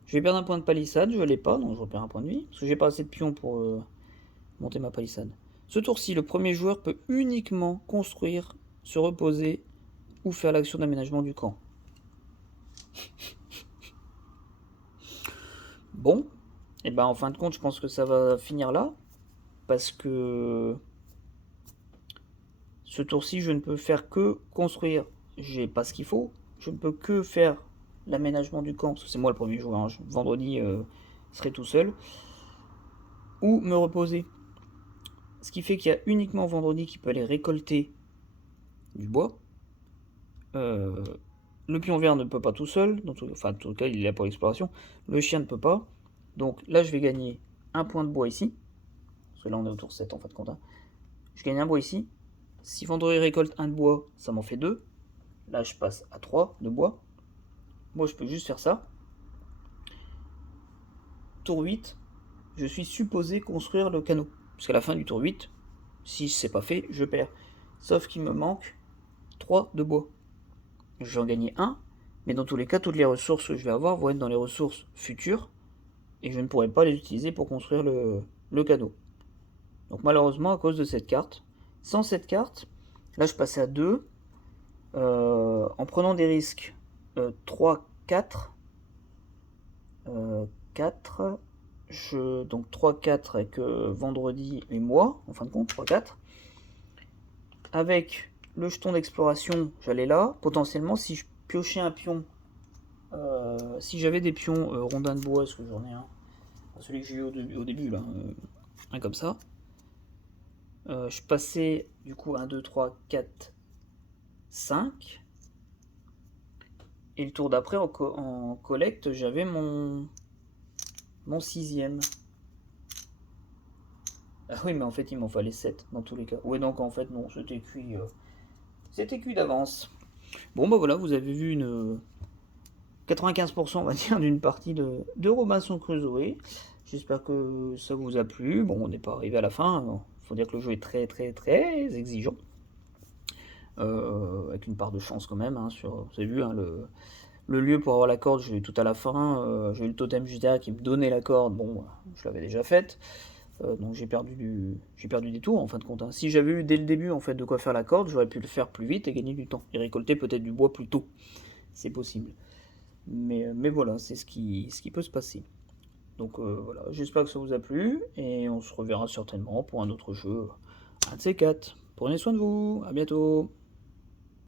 Je vais perdre un point de palissade, je l'ai pas, donc je repère un point de vie. Parce que j'ai pas assez de pions pour monter ma palissade. Ce tour-ci, le premier joueur peut uniquement construire, se reposer ou faire l'action d'aménagement du camp. Bon, et ben en fin de compte, je pense que ça va finir là. Parce que ce tour-ci, je ne peux faire que construire. J'ai pas ce qu'il faut. Je ne peux que faire l'aménagement du camp, parce que c'est moi le premier joueur. Hein. Vendredi, je serai tout seul. Ou me reposer. Ce qui fait qu'il y a uniquement vendredi qui peut aller récolter du bois. Le pion vert ne peut pas tout seul. Enfin, en tout cas, il est là pour l'exploration. Le chien ne peut pas. Donc là, je vais gagner un point de bois ici. Parce que là, on est au tour 7 en fin de compte. Hein. Je gagne un bois ici. Si vendredi récolte un de bois, ça m'en fait 2. Là, je passe à 3 de bois. Moi, je peux juste faire ça. Tour 8, je suis supposé construire le canot. Parce qu'à la fin du tour 8, si c'est pas fait, je perds. Sauf qu'il me manque 3 de bois. Je vais en gagner 1, mais dans tous les cas, toutes les ressources que je vais avoir vont être dans les ressources futures, et je ne pourrai pas les utiliser pour construire le canot. Donc malheureusement, à cause de cette carte, sans cette carte, là je passais à 2, en prenant des risques 3, 4, 4, donc 3, 4 avec vendredi et moi, en fin de compte, 3, 4. Avec le jeton d'exploration, j'allais là. Potentiellement, si je piochais un pion, si j'avais des pions rondins de bois, est-ce que j'en ai un? Celui que j'ai eu au début, là, un comme ça. Je passais du coup 1, 2, 3, 4, 5. Et le tour d'après, en collecte, j'avais mon 6ème. Ah oui, mais en fait, il m'en fallait 7 dans tous les cas. Ouais, donc en fait, non, c'était cuit. C'était cuit d'avance. Bon, bah voilà, vous avez vu 95% on va dire d'une partie de Robinson Crusoe. J'espère que ça vous a plu. Bon, on n'est pas arrivé à la fin. Il faut dire que le jeu est très très très exigeant. Avec une part de chance quand même. Hein, vous avez vu, hein, le lieu pour avoir la corde, je l'ai eu tout à la fin. J'ai eu le totem juste derrière qui me donnait la corde. Bon, je l'avais déjà faite. Donc j'ai perdu des tours en fin de compte. Hein. Si j'avais eu dès le début en fait de quoi faire la corde, j'aurais pu le faire plus vite et gagner du temps. Et récolter peut-être du bois plus tôt. C'est possible. Mais voilà, c'est ce qui peut se passer. Donc voilà, j'espère que ça vous a plu et on se reverra certainement pour un autre jeu, un de ces quatre. Prenez soin de vous, à bientôt.